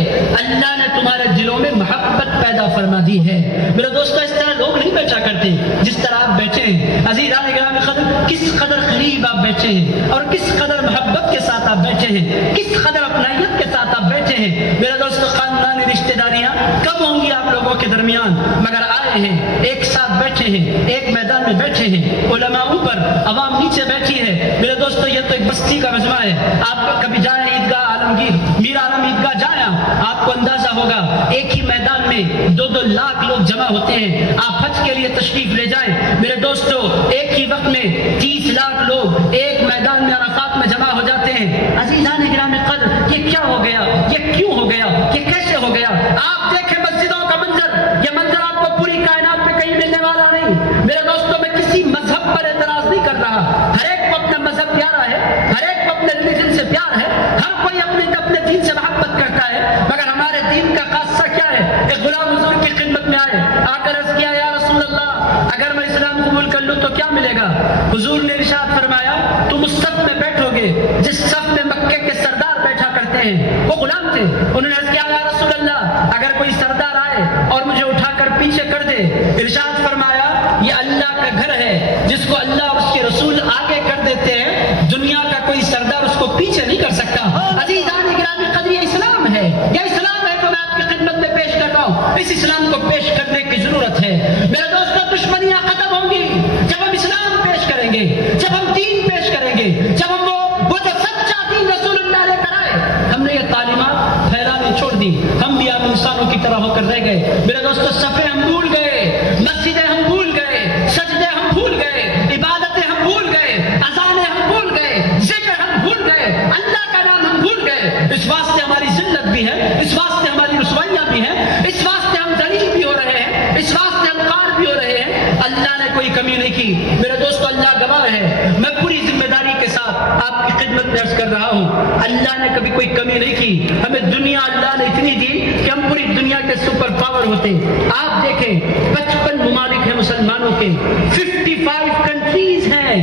اللہ نے تمہارے دلوں میں محبت پیدا فرما دی ہے. میرے دوستو اس طرح لوگ نہیں بیٹھا کرتے جس طرح آپ بیٹھے ہیں. عزیزان گرامی قدر کس قدر قریب آپ بیٹھے ہیں اور کس قدر محبت کے ساتھ آپ بیٹھے ہیں, کس قدر اپنائیت کے ساتھ آپ بیٹھے ہیں. میرے دوستو خاندانی رشتہ داریاں کم ہوں گی آپ لوگوں کے درمیان مگر آئے ہیں ایک ساتھ بیٹھے ہیں ایک میدان میں بیٹھے ہیں. علماء اوپر عوام نیچے بیٹھی ہے. میرے دوستو یہ تو ایک بستی کا مجمع ہے. آپ کبھی جائیں عیدگاہ عالمگیر میر عالم عیدگاہ جائیں آپ کو اندازہ ہوگا ایک ہی میدان میں 2-2 لاکھ لوگ جمع ہوتے ہیں. آپ حج کے لیے تشریف لے جائیں میرے دوستو ایک ہی وقت میں 30 لاکھ لوگ ایک میدان میں عرفات میں جمع ہو جاتے ہیں. عزیزان گرامی قدر یہ کیا ہو گیا؟ یہ کیوں ہو گیا؟ یہ کیسے ہو گیا؟ آپ دیکھیں مسجدوں کا منظر, یہ منظر آپ کو پوری کائنات میں کہیں ملنے والا نہیں. تھے. انہوں نے عرض کیا یا رسول اللہ اگر کوئی سردار آئے اور مجھے اٹھا کر پیچھے کر دے. ارشاد فرمایا یہ اللہ کا گھر ہے جس کو اللہ اور اس کے رسول آگے کر دیتے ہیں دنیا کا کوئی سردار اس کو پیچھے نہیں کر سکتا. عزیزان گرامی قدر یہ اسلام ہے. یہ اسلام ہے جو میں آپ کی خدمت میں پیش کر رہا ہوں. اس اسلام کو پیش کرنے کی ضرورت ہے. میرے دوستوں دشمنیاں ختم ہوں گی جب ہم اسلام پیش کریں گے, جب ہم دین پیش کریں گے, جب ہم وہ جو سچا دین رسول اللہ لے کر آئے. ہم نے یہ تعلیمات پھیلانی چھوڑ دی, ہم بھی عام انسانوں کی طرح ہو کر رہ گئے. میرے دوستوں صفیں ہم بھول گئے, مسجدیں ہم بھول گئے, سجدے ہم بھول گئے, عبادتیں ہم بھول گئے, اذانیں ہم بھول گئے, ذکر ہم بھول گئے, اللہ کا نام ہم بھول گئے. اس واسطے ہماری ذلت بھی ہے, اس واسطے ہماری رسوائیاں بھی ہیں, اس واسطے ہم ذلیل بھی ہو رہے ہیں, اس واسطے ہم خوار بھی ہو رہے ہیں. اللہ نے کوئی کمی نہیں کی. میرے دوستو اللہ گواہ ہے, میں پوری ذمہ داری کے ساتھ آپ کی خدمت میں عرض کر رہا ہوں اللہ نے کبھی کوئی کمی نہیں کی. ہمیں دنیا اللہ نے اتنی دی کہ ہم پوری دنیا کے سپر پاور ہوتے. آپ دیکھیں 55 ممالک ہیں مسلمانوں کے, 55 کنٹریز ہیں.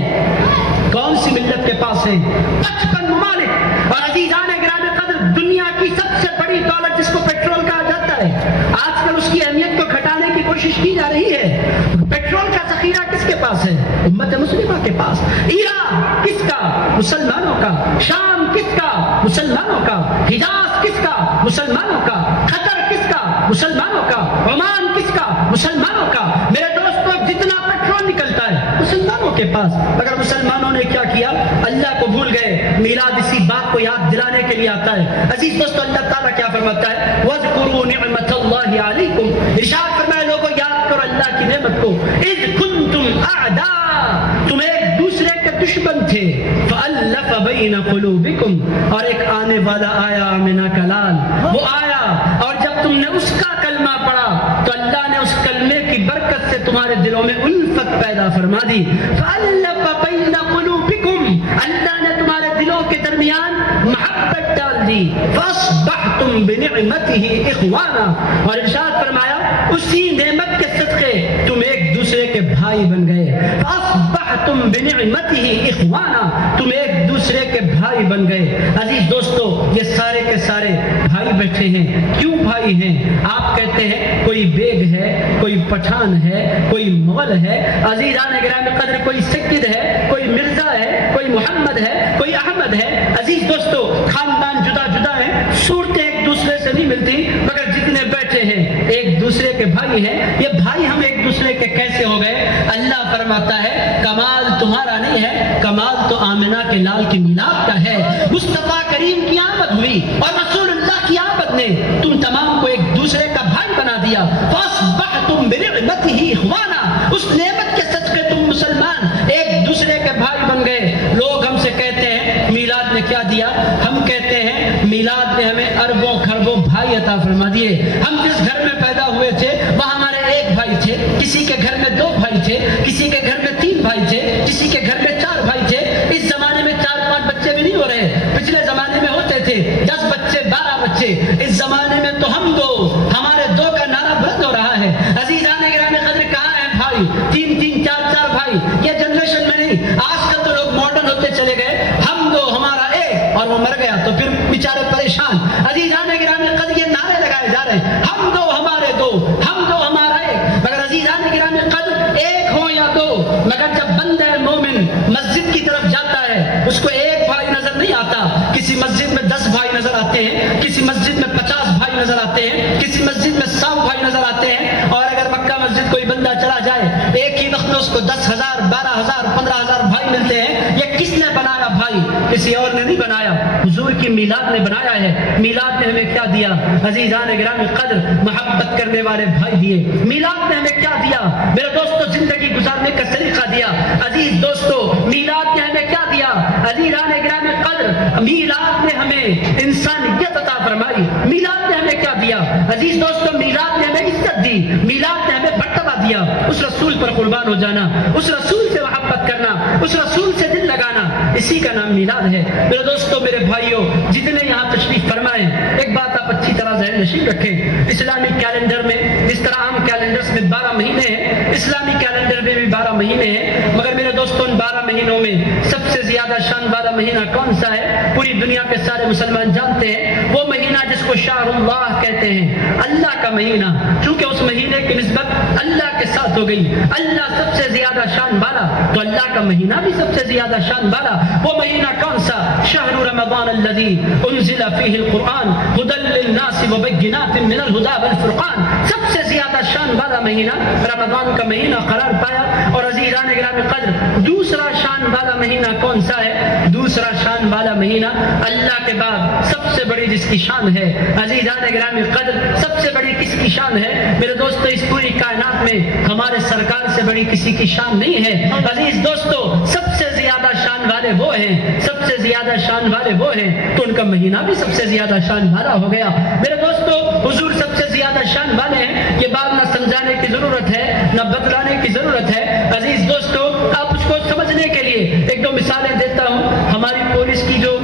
کون سی ملت کے پاس ہیں 55 ممالک. اور عزیزان گرامی قدر دنیا کی سب سے بڑی دولت جس کو پیٹرول کہا جاتا ہے, آج کل اس کی اہمیت کو گھٹانے کی کوشش کی جا رہی ہے. پیٹرول کا ذخیرہ کس کے پاس ہے؟ امت مسلمہ کے پاس. ایران کس کا؟ مسلمانوں کا. شام کس کا؟ مسلمانوں کا. حجاز کس کا؟ مسلمانوں کا. قطر کس کا؟ مسلمانوں کا. عمان کس کا؟ مسلمانوں کا. میرے دوستوں جتنا پیٹرول نکلتا ہے مسلمانوں کے پاس. مگر مسلمانوں نے کیا کیا؟ اللہ کو بھول گئے. میلاد اسی بات کو یاد دلانے کے لیے آتا ہے. عزیز دوستو اللہ تعالیٰ کیا فرماتا ہے؟ وَاذْكُرُوا نِعْمَةَ اللَّهِ عَلَيْكُمْ. ارشاد فرمائے لوگوں یاد کرو اللہ کی نعمت کو. اِذْ كُنْتُمْ أَعْدَاءَ, تم ایک دوسرے کے دشمن تھے. فَأَلَّفَ بَيْنَ قُلُوبِكُمْ, اور ایک آنے والا آیا آمنہ کا لال, وہ آیا اور جب تم نے اس کا کلمہ پڑھا تو اللہ نے اس کلمے کی برکت سے تمہارے دلوں میں الفت پیدا فرما دی. فَأَلَّفَ بَيْنَ قُلُوبِكُمْ, اللہ نے تمہارے دلوں کے درمیان محبت ڈال دی. فَأَصْبَحْتُمْ بِنِعْمَتِهِ إِخْوَانًا, اور ارشاد فرمایا اسی نعمت کے صدقے تم ایک دوسرے کے بھائی بن گئے. فَأَصْبَحْتُمْ بِنِعْمَتِهِ إِخْوَانًا, تم ایک دوسرے کے بھائی بن گئے. عزیز دوستو یہ سارے کے سارے بھائی بیٹھے ہیں. کیوں بھائی ہیں؟ آپ کہتے ہیں کوئی بیگ ہے, کوئی پٹھان ہے, کوئی مغل ہے. عزیزان گرامی قدر کوئی سید ہے, کوئی مرزا ہے, کوئی محمد ہے, کوئی احمد ہے. عزیز دوستو خاندان جدا جدا ہیں, صورتیں ایک دوسرے سے نہیں ملتی, مگر جتنے بیٹھے ہیں ایک دوسرے کے بھائی ہیں. یہ بھائی ہم ایک دوسرے کے کیسے ہو گئے؟ اللہ فرماتا ہے کمال تمہارا نہیں ہے, کمال تو آمنہ کے لال کی میلاد کا ہے. مصطفیٰ کریم کی آمد ہوئی اور رسول اللہ کی آمد نے تم تمام کو ایک دوسرے کا بھائی بنا دیا. فَأَصْبَحْتُمْ بِنِعْمَتِهِ إِخْوَانًا, اس نعمت کے صدقے تم مسلمان ایک دوسرے کے بھائی بن گئے. لوگ ہم سے کہتے ہیں میلاد نے کیا دیا؟ ہم کہتے ہیں میلاد نے ہمیں اربوں خربوں بھائی عطا فرما دیے. ہم جس گھر میں پیدا ہوئے تھے وہاں ہمارے ایک بھائی تھے, کسی کے گھر میں 2 بھائی تھے, کسی کے گھر میں 3 بھائی تھے, کسی کے گھر میں 4 بھائی تھے. اس زمانے میں 4-5 بچے بھی نہیں ہو رہے. پچھلے زمانے میں ہوتے تھے 10 بچے 12 بچے. اس زمانے میں تو ہم 2, ہمارے 2 کا نعرہ بلند ہو رہا ہے. عزیزان گرامی قدر کہاں ہیں بھائی؟ 3-3 4-4 بھائی. یہ جنریشن میں نہیں, آج کل تو لوگ ماڈرن ہوتے چلے گئے. ہم 2 ہمارا ایک, اور وہ مر گیا تو پھر بیچارے پریشان. عزیزان گرامی قدر یہ نعرے لگائے جا رہے ہیں ہم 2 ہمارے 2, ہم 2 ہمارا ایک. مگر عزیزان گرامی قدر ایک ہو یا 2, مگر جب بندہ مومن مسجد کی طرف جاتا ہے اس کو ایک بھائی نظر نہیں آتا. کسی مسجد میں 10 بھائی نظر آتے ہیں, کسی مسجد میں 50 بھائی نظر آتے ہیں, کسی مسجد میں 100 بھائی نظر آتے ہیں. اور اگر مکہ مسجد کوئی بندہ چلا جائے ایک ہی وقت میں اس کو 10,000 12,000 15,000 بھائی ملتے ہیں. یہ کس نے بنایا بھائی؟ کسی اور نے نہیں بنایا, حضور کی میلاد نے بنایا ہے. میلاد نے ہمیں کیا دیا؟ عزیزان گرامی قدر محبت کرنے والے بھائی دیے. میلاد نے ہمیں کیا دیا؟ میرے دوستو زندگی گزارنے کا طریقہ دیا. عزیز دوستو میلاد نے ہمیں کیا دیا؟ عزیزان گرامی قدر میلاد نے ہمیں انسانیت عطا فرمائی. میلاد نے ہمیں کیا دیا؟ عزیز دوستو میلاد نے ہمیں عزت دی, میلاد نے ہمیں مرتبہ دیا. اس رسول پر قربان ہو جانا, اس رسول سے محبت کرنا, اس رسول سے دل لگانا, اسی کا نام میلاد ہے. میرے دوستو میرے بھائیوں جتنے یہاں تشریف فرمائیں, ایک بات آپ اچھی طرح ذہن نشین رکھیں. اسلامی کیلنڈر میں جس طرح عام کیلنڈرز میں 12 مہینے ہیں, اسلامی کیلنڈر کیلنڈر میں بھی 12 مہینے ہیں، مگر میرے دوستوں ان 12 مہینوں میں سب سے زیادہ شان والا مہینہ کون سا ہے؟ پوری دنیا کے سارے مسلمان جانتے ہیں، وہ مہینہ جس کو شہر اللہ کہتے ہیں، اللہ کا مہینہ، چونکہ اس مہینے کی نسبت اللہ کے ساتھ ہو گئی، اللہ سب سے زیادہ شان والا، تو اللہ کا مہینہ بھی سب سے زیادہ شان والا۔ وہ مہینہ کون سا؟ شہر رمضان الذی انزل فیہ القرآن ھدی للناس وبینات من الھدی والفرقان، سب سے زیادہ شان والا مہینہ رمضان کا مہینہ قرار پایا۔ اور عزیزان گرامی قدر، دوسرا شان والا مہینہ کون سا ہے؟ دوسرا شان والا مہینہ اللہ کے بعد سب سے بڑی جس کی شان ہے، عزیزان گرامی قدر، سب سے بڑی کس کی شان ہے؟ میرے دوستو اس پوری کائنات میں ہمارے سرکار سے بڑی کسی کی شان نہیں ہے۔ عزیز دوستو، سب سے زیادہ شان والے وہ ہیں، سب سے زیادہ شان والے وہ ہیں، تو ان کا مہینہ بھی سب سے زیادہ شان والا ہو گیا۔ میرے دوستو، حضور سب سے زیادہ شان والے ہیں، یہ بات نہ سمجھانے کی ضرورت ہے نہ بتلانے کی ضرورت ہے۔ عزیز دوستو، آپ اس کو سمجھنے کے لیے ایک دو مثالیں دیتا ہوں۔ ہماری پولیس کی جو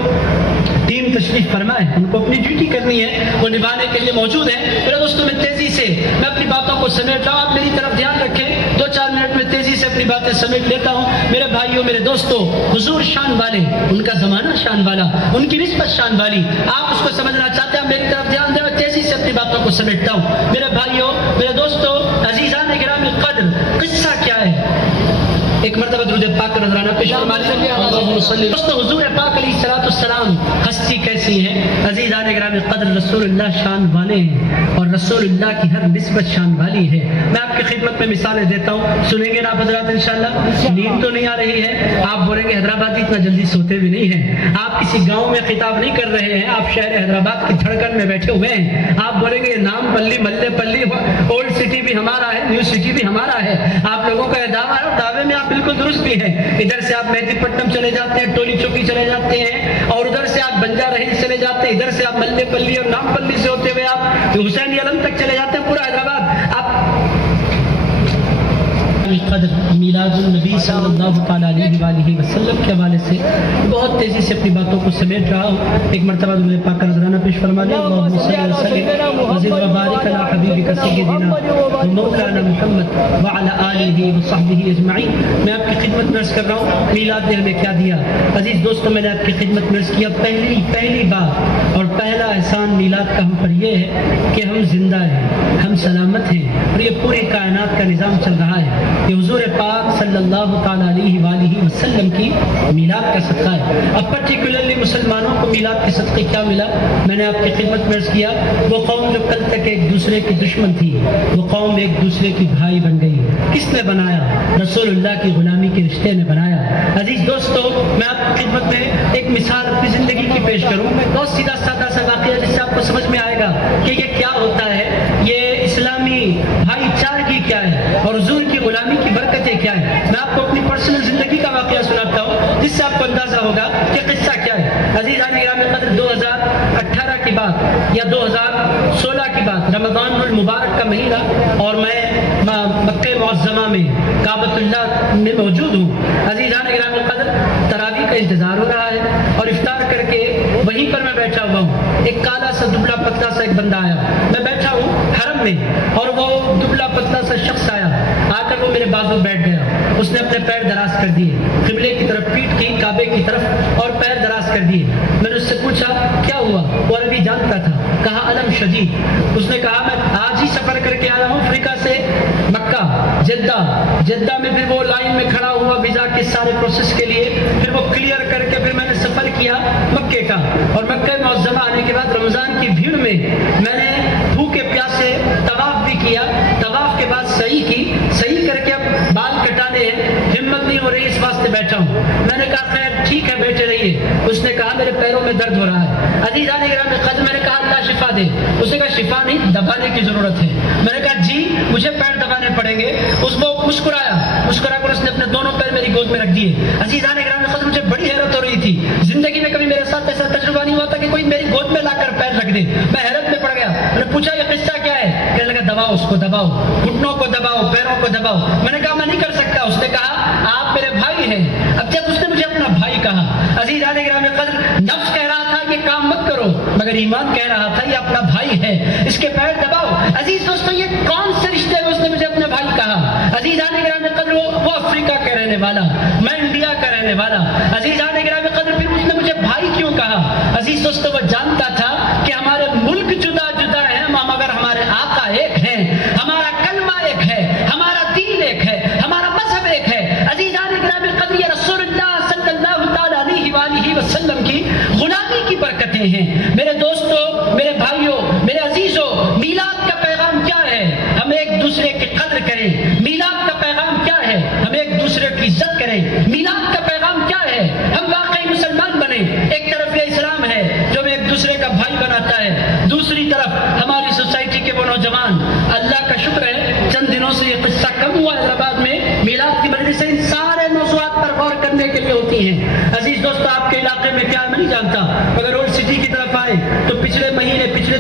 ٹیم تشریف فرما ہے، ان کو اپنی ڈیوٹی کرنی ہے، وہ نبھانے کے لیے موجود ہیں۔ میرے دوستوں، میں تیزی سے میں اپنی باتوں کو سمیٹ رہا ہوں، آپ میری طرف دھیان رکھیں، 2-4 منٹ میں تیزی سے اپنی باتیں سمیٹ لیتا ہوں۔ میرے بھائیوں، میرے دوستوں، حضور شان والے، ان کا زمانہ شان والا، ان کی نسبت شان والی، آپ اس کو سمجھنا چاہتے ہیں، میری طرف دھیان دیں، میں تیزی سے اپنی باتوں کو سمیٹتا ہوں۔ میرے بھائیوں، میرے دوستوں، عزیزان گرامی قدر، قصہ کیا ہے؟ ایک مرتبہ درود پاک کا نذرانہ پیش فرمائیے۔ دوستو، حضور پاک علیہ الصلوۃ والسلام ہستی کیسی ہے؟ عزیزان گرامی قدر، رسول اللہ شان والے ہیں، اور رسول اللہ کی ہر نسبت شان والی ہے۔ میں آپ کی خدمت میں مثالیں دیتا ہوں، سنیں گے نا آپ حضرات انشاءاللہ؟ نیند تو نہیں آ رہی ہے؟ آپ بولیں گے حیدرآبادی اتنا جلدی سوتے بھی نہیں ہیں۔ آپ کسی گاؤں میں خطاب نہیں کر رہے ہیں، آپ شہر حیدرآباد کی دھڑکن میں بیٹھے ہوئے ہیں۔ آپ بولیں گے نام پلی ملے پلی، اولڈ سٹی بھی ہمارا ہے، نیو سٹی بھی ہمارا ہے۔ آپ لوگوں کا یہ دعویٰ ہے، اور دعوے میں آپ بالکل درست بھی ہیں۔ ادھر سے آپ مہدی پٹنم چلے جاتے ہیں، ٹولی چوکی چلے جاتے ہیں، اور ادھر سے آپ بنجار ہلز چلے جاتے ہیں، ادھر سے آپ ملے پلی اور نام پلی سے ہوتے ہوئے آپ حسین علم تک چلے جاتے ہیں، پورا حیدرآباد آپ قدر میلاد النبی صلی اللہ تعالیٰ علیہ وآلہ وسلم کے حوالے سے بہت تیزی سے اپنی باتوں کو سمیٹ رہا ہوں۔ ایک مرتبہ درود پاک کا نذرانہ پیش فرما لیں۔ اللہم صلی وسلم وزد وبارک علی حبیبک سیدنا ومولانا محمد وعلی آلہ وصحبہ اجمعین۔ میں آپ کی خدمت میں عرض کر رہا ہوں، میلاد نے ہمیں کیا دیا؟ عزیز دوستوں، میں نے آپ کی خدمت میں عرض کیا، پہلی بات اور پہلا احسان میلاد کا ہم پر یہ ہے کہ ہم زندہ ہیں، ہم سلامت ہیں، اور یہ پوری کائنات کا نظام چل رہا ہے، یہ حضور پاک صلی اللہ تعالیٰ علیہ وآلہ وسلم کی میلاد کا صدقہ ہے۔ اب پرٹیکولرلی مسلمانوں کو میلاد کے صدقے کیا ملا؟ میں نے آپ کی خدمت میں عرض کیا، وہ قوم جو کل تک ایک دوسرے کی دشمن تھی، وہ قوم ایک دوسرے کی بھائی بن گئی۔ کس نے بنایا؟ رسول اللہ کی غلامی کے رشتے نے بنایا۔ عزیز دوستو، میں آپ کی خدمت میں ایک مثال اپنی زندگی کی پیش کروں، بہت سیدھا سادہ سا واقعہ جس سے آپ کو سمجھ میں آئے گا کہ یہ کیا ہوتا ہے، یہ اسلامی بھائی چارگی کیا ہے، اور حضور کی غلامی کی برکتیں کیا ہے۔ میں آپ کو اپنی پرسنل زندگی کا واقعہ سناتا ہوں، جس سے آپ کو اندازہ ہوگا کہ قصہ کیا ہے۔ عزیزان گرامی قدر، 2018 کی بات یا 2016 کی بات، رمضان المبارک کا مہینہ، اور میں مکہ معظمہ میں کعبۃ اللہ میں موجود ہوں۔ عزیزان گرامی قدر، تراویح کا انتظار ہو رہا ہے، اور افطار کر کے وہیں پر میں بیٹھا ہوا ہوں۔ ایک کالا سا دبلا پتلا سا ایک بندہ آیا، میں بیٹھا ہوں حرم میں، اور وہ دبلا پتلا سا شخص آیا، آ کر وہ میرے بازو بیٹھ گیا۔ اس نے اپنے پیر دراز کر دیے قبلے کی طرف، پیٹ کی کعبے کی طرف، اور پیر دراز کر دیے۔ میں نے اس سے پوچھا کیا ہوا؟ وہ عربی جانتا تھا۔ کہا علم شدید۔ اس نے کہا میں آج ہی سفر کر کے آیا ہوں افریقہ سے مکہ، جدہ میں، پھر وہ لائن میں کھڑا ہوا ویزا کے سارے پروسیس کے لیے، پھر وہ کلیئر کر کے پھر میں نے سفر کیا مکے کا، اور مکہ معظمہ آنے کے بعد رمضان کی بھیڑ میں میں نے بھوکے پیاسے طواف بھی کیا، طواف کے بعد سعی کی، سعی کر کے اب بال کٹانے ہیں، ہمت نہیں ہو رہی، اس واسطے بیٹھا ہوں۔ میں نے کہا خیر ٹھیک ہے بیٹھے رہیے۔ اس نے کہا میرے پیروں میں درد ہو رہا ہے۔ عزیزان گرامی قدر، میں نے کہا اللہ شفا دے۔ اس نے کہا شفا نہیں، دبانے کی ضرورت ہے۔ میں نے کہا جی مجھے پیر دبانے پڑیں گے۔ اس کو مسکرا کر اس نے اپنے دونوں پیر میری گود میں رکھ دیے۔ عزیزان گرامی قدر، مجھے بڑی حیرت ہو رہی تھی، زندگی میں کبھی میرے ساتھ ایسا تجربہ نہیں ہوا تھا کہ کوئی میری گود میں لا کر پیر رکھ دے۔ میں حیرت میں پڑ گیا۔ میں نے پوچھا یہ قصہ کیا ہے؟ کہنے لگا دباؤ اس کو، دباؤ گھٹنوں کو، دباؤ پیروں کو، دباؤ۔ میں نے کہا میں نہیں کر سکتا۔ اس نے کہا آپ میرے بھائی ہیں۔ اب جب اس نے مجھے اپنا بھائی کہا، عزیزان گرامی قدر، نفس کہہ رہا تھا یہ کام مت کرو، مگر ایمان کہہ رہا تھا یہ اپنا بھائی ہے، اس کے پیر دباؤ۔ عزیز دوستو، یہ کون سے رشتے میں اس نے مجھے اپنا بھائی کہا؟ عزیزان گرامی قدر، افریقہ کا رہنے والا، میں انڈیا کا رہنے والا۔ عزیزان گرامی قدر، پھر اس نے مجھے بھائی کیوں کہا؟ عزیز دوستو، وہ جانتا تھا کہ ہمارے ملک جدا جدا ہیں مگر ہمارے آقا ایک ہیں، ہمارا کلمہ ایک ہے، ہمارا دین ایک ہے، ہمارا مذہب ایک ہے۔ عزیزان گرامی قدر، یہ رسول اللہ صلی اللہ تعالی علیہ وآلہ وسلم کی غلامی کی برکتیں ہیں۔ میرے دوستو، میرے بھائیوں، میرے عزیزوں، میلاد کا پیغام کیا ہے؟ ہم ایک دوسرے کی قدر کریں۔ میلاد کا پیغام کیا ہے؟ ہم ایک دوسرے کی عزت کریں۔ میلاد کا پیغام کیا ہے؟ ہم واقعی مسلمان بنیں۔ ایک طرف یہ اسلام ہے جو ہمیں ایک دوسرے کا بھائی بناتا ہے، دوسری طرف ہماری سوسائٹی کے وہ نوجوان، اللہ کا شکر ہے چند دنوں سے یہ قصہ کم ہوا حیدرآباد میں، میلاد کی مجلسیں ان سارے موضوعات پر غور کرنے کے لیے ہوتی ہیں۔ عزیز دوستو، آپ کے علاقے میں کیا ہے میں نہیں جانتا، اگر اولڈ سٹی کی طرف آئے تو پچھلے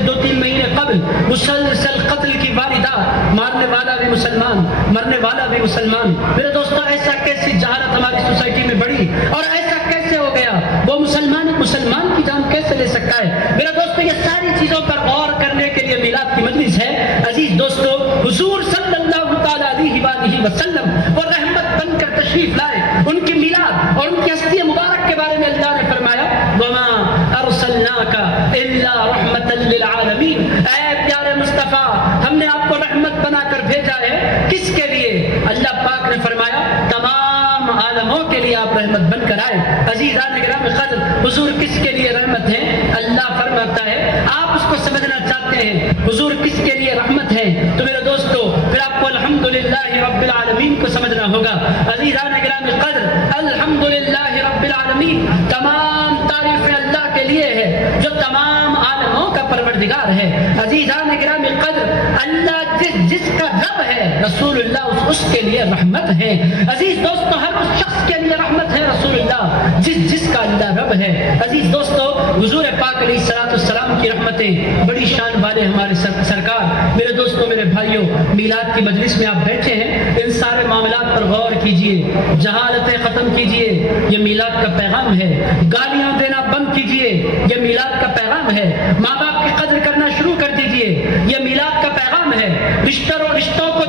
2-3 مہینے قبل مسلسل قتل کی واردات، مارنے والا بھی مسلمان، مرنے والا بھی مسلمان۔ میرے دوستو، ایسا کیسی جہالت ہماری سوسائٹی میں بڑھی اور ایسا کیسے ہو گیا؟ وہ مسلمان کی جان کیسے لے سکتا ہے؟ میرے دوستو، یہ ساری چیزوں پر غور کرنے کے لیے میلاد کی مجلس ہے۔ عزیز دوستو، حضور صلی اللہ تعالی علیہ وآلہ وسلم وہ رحمت بن کر تشریف لائے۔ ان کی میلاد اور ان کی ہستی مبارک کے بارے میں اللہ نے فرمایا، وَمَا أَرْسَلْنَاكَ إِلَّا رَحْمَةً لِّلْعَالَمِينَ، اے پیارے مصطفیٰ، ہم نے آپ کو رحمت بنا کر بھیجا ہے۔ کس کے لیے؟ اللہ پاک نے فرمایا تمام عالموں کے لیے آپ رحمت بن کر آئے۔ عزیزان گرامی قدر، حضور کس کے لیے رحمت ہے؟ اللہ فرماتا ہے، آپ اس کو سمجھنا چاہتے ہیں حضور کس کے لیے رحمت ہے تو میرے دوستو پھر آپ کو الحمدللہ رب العالمین کو سمجھنا ہوگا۔ عزیزان گرامی قدر، الحمدللہ رب العالمین، تمام تعریفیں اللہ کے لیے ہے جو تمام عالموں کا پروردگار ہے۔ عزیزان گرامی قدر، اللہ جس کا رب ہے رسول اللہ اس کے لیے رحمت ہے۔ عزیز دوستو، ہر اس شخص کے لیے رحمت ہے رسول اللہ جس کا اللہ رب ہے۔ عزیز دوستو، حضور پاک علیہ السلام کی رحمتیں بڑی شان والے ہمارے سرکار۔ میرے دوستو، میرے بھائیوں، میلاد کی مجلس میں آپ بیٹھے ہیں، ان سارے معاملات پر غور کیجئے، جہالتیں ختم کیجئے، یہ میلاد کا پیغام ہے۔ گالیاں دینا بند کیجئے، یہ میلاد کا پیغام ہے۔ ماں باپ کی قدر کرنا شروع کر دیجئے، یہ میلاد کا پیغام ہے۔ رشتوں کو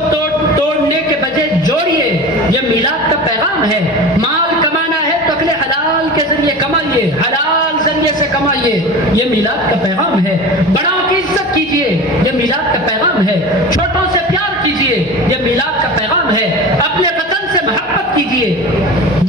توڑنے کے بجائے جوڑیے، یہ میلاد کا پیغام ہے۔ مال کمانا ہے تو اپنے حلال کے ذریعے کمائیے، حلال ذریعے سے کمائیے، یہ میلاد کا پیغام ہے۔ بڑوں کی عزت کیجئے، یہ میلاد کا پیغام ہے۔ چھوٹوں سے پیار کیجئے، یہ میلاد کا پیغام ہے۔ اپنے وطن سے محبت کیجئے،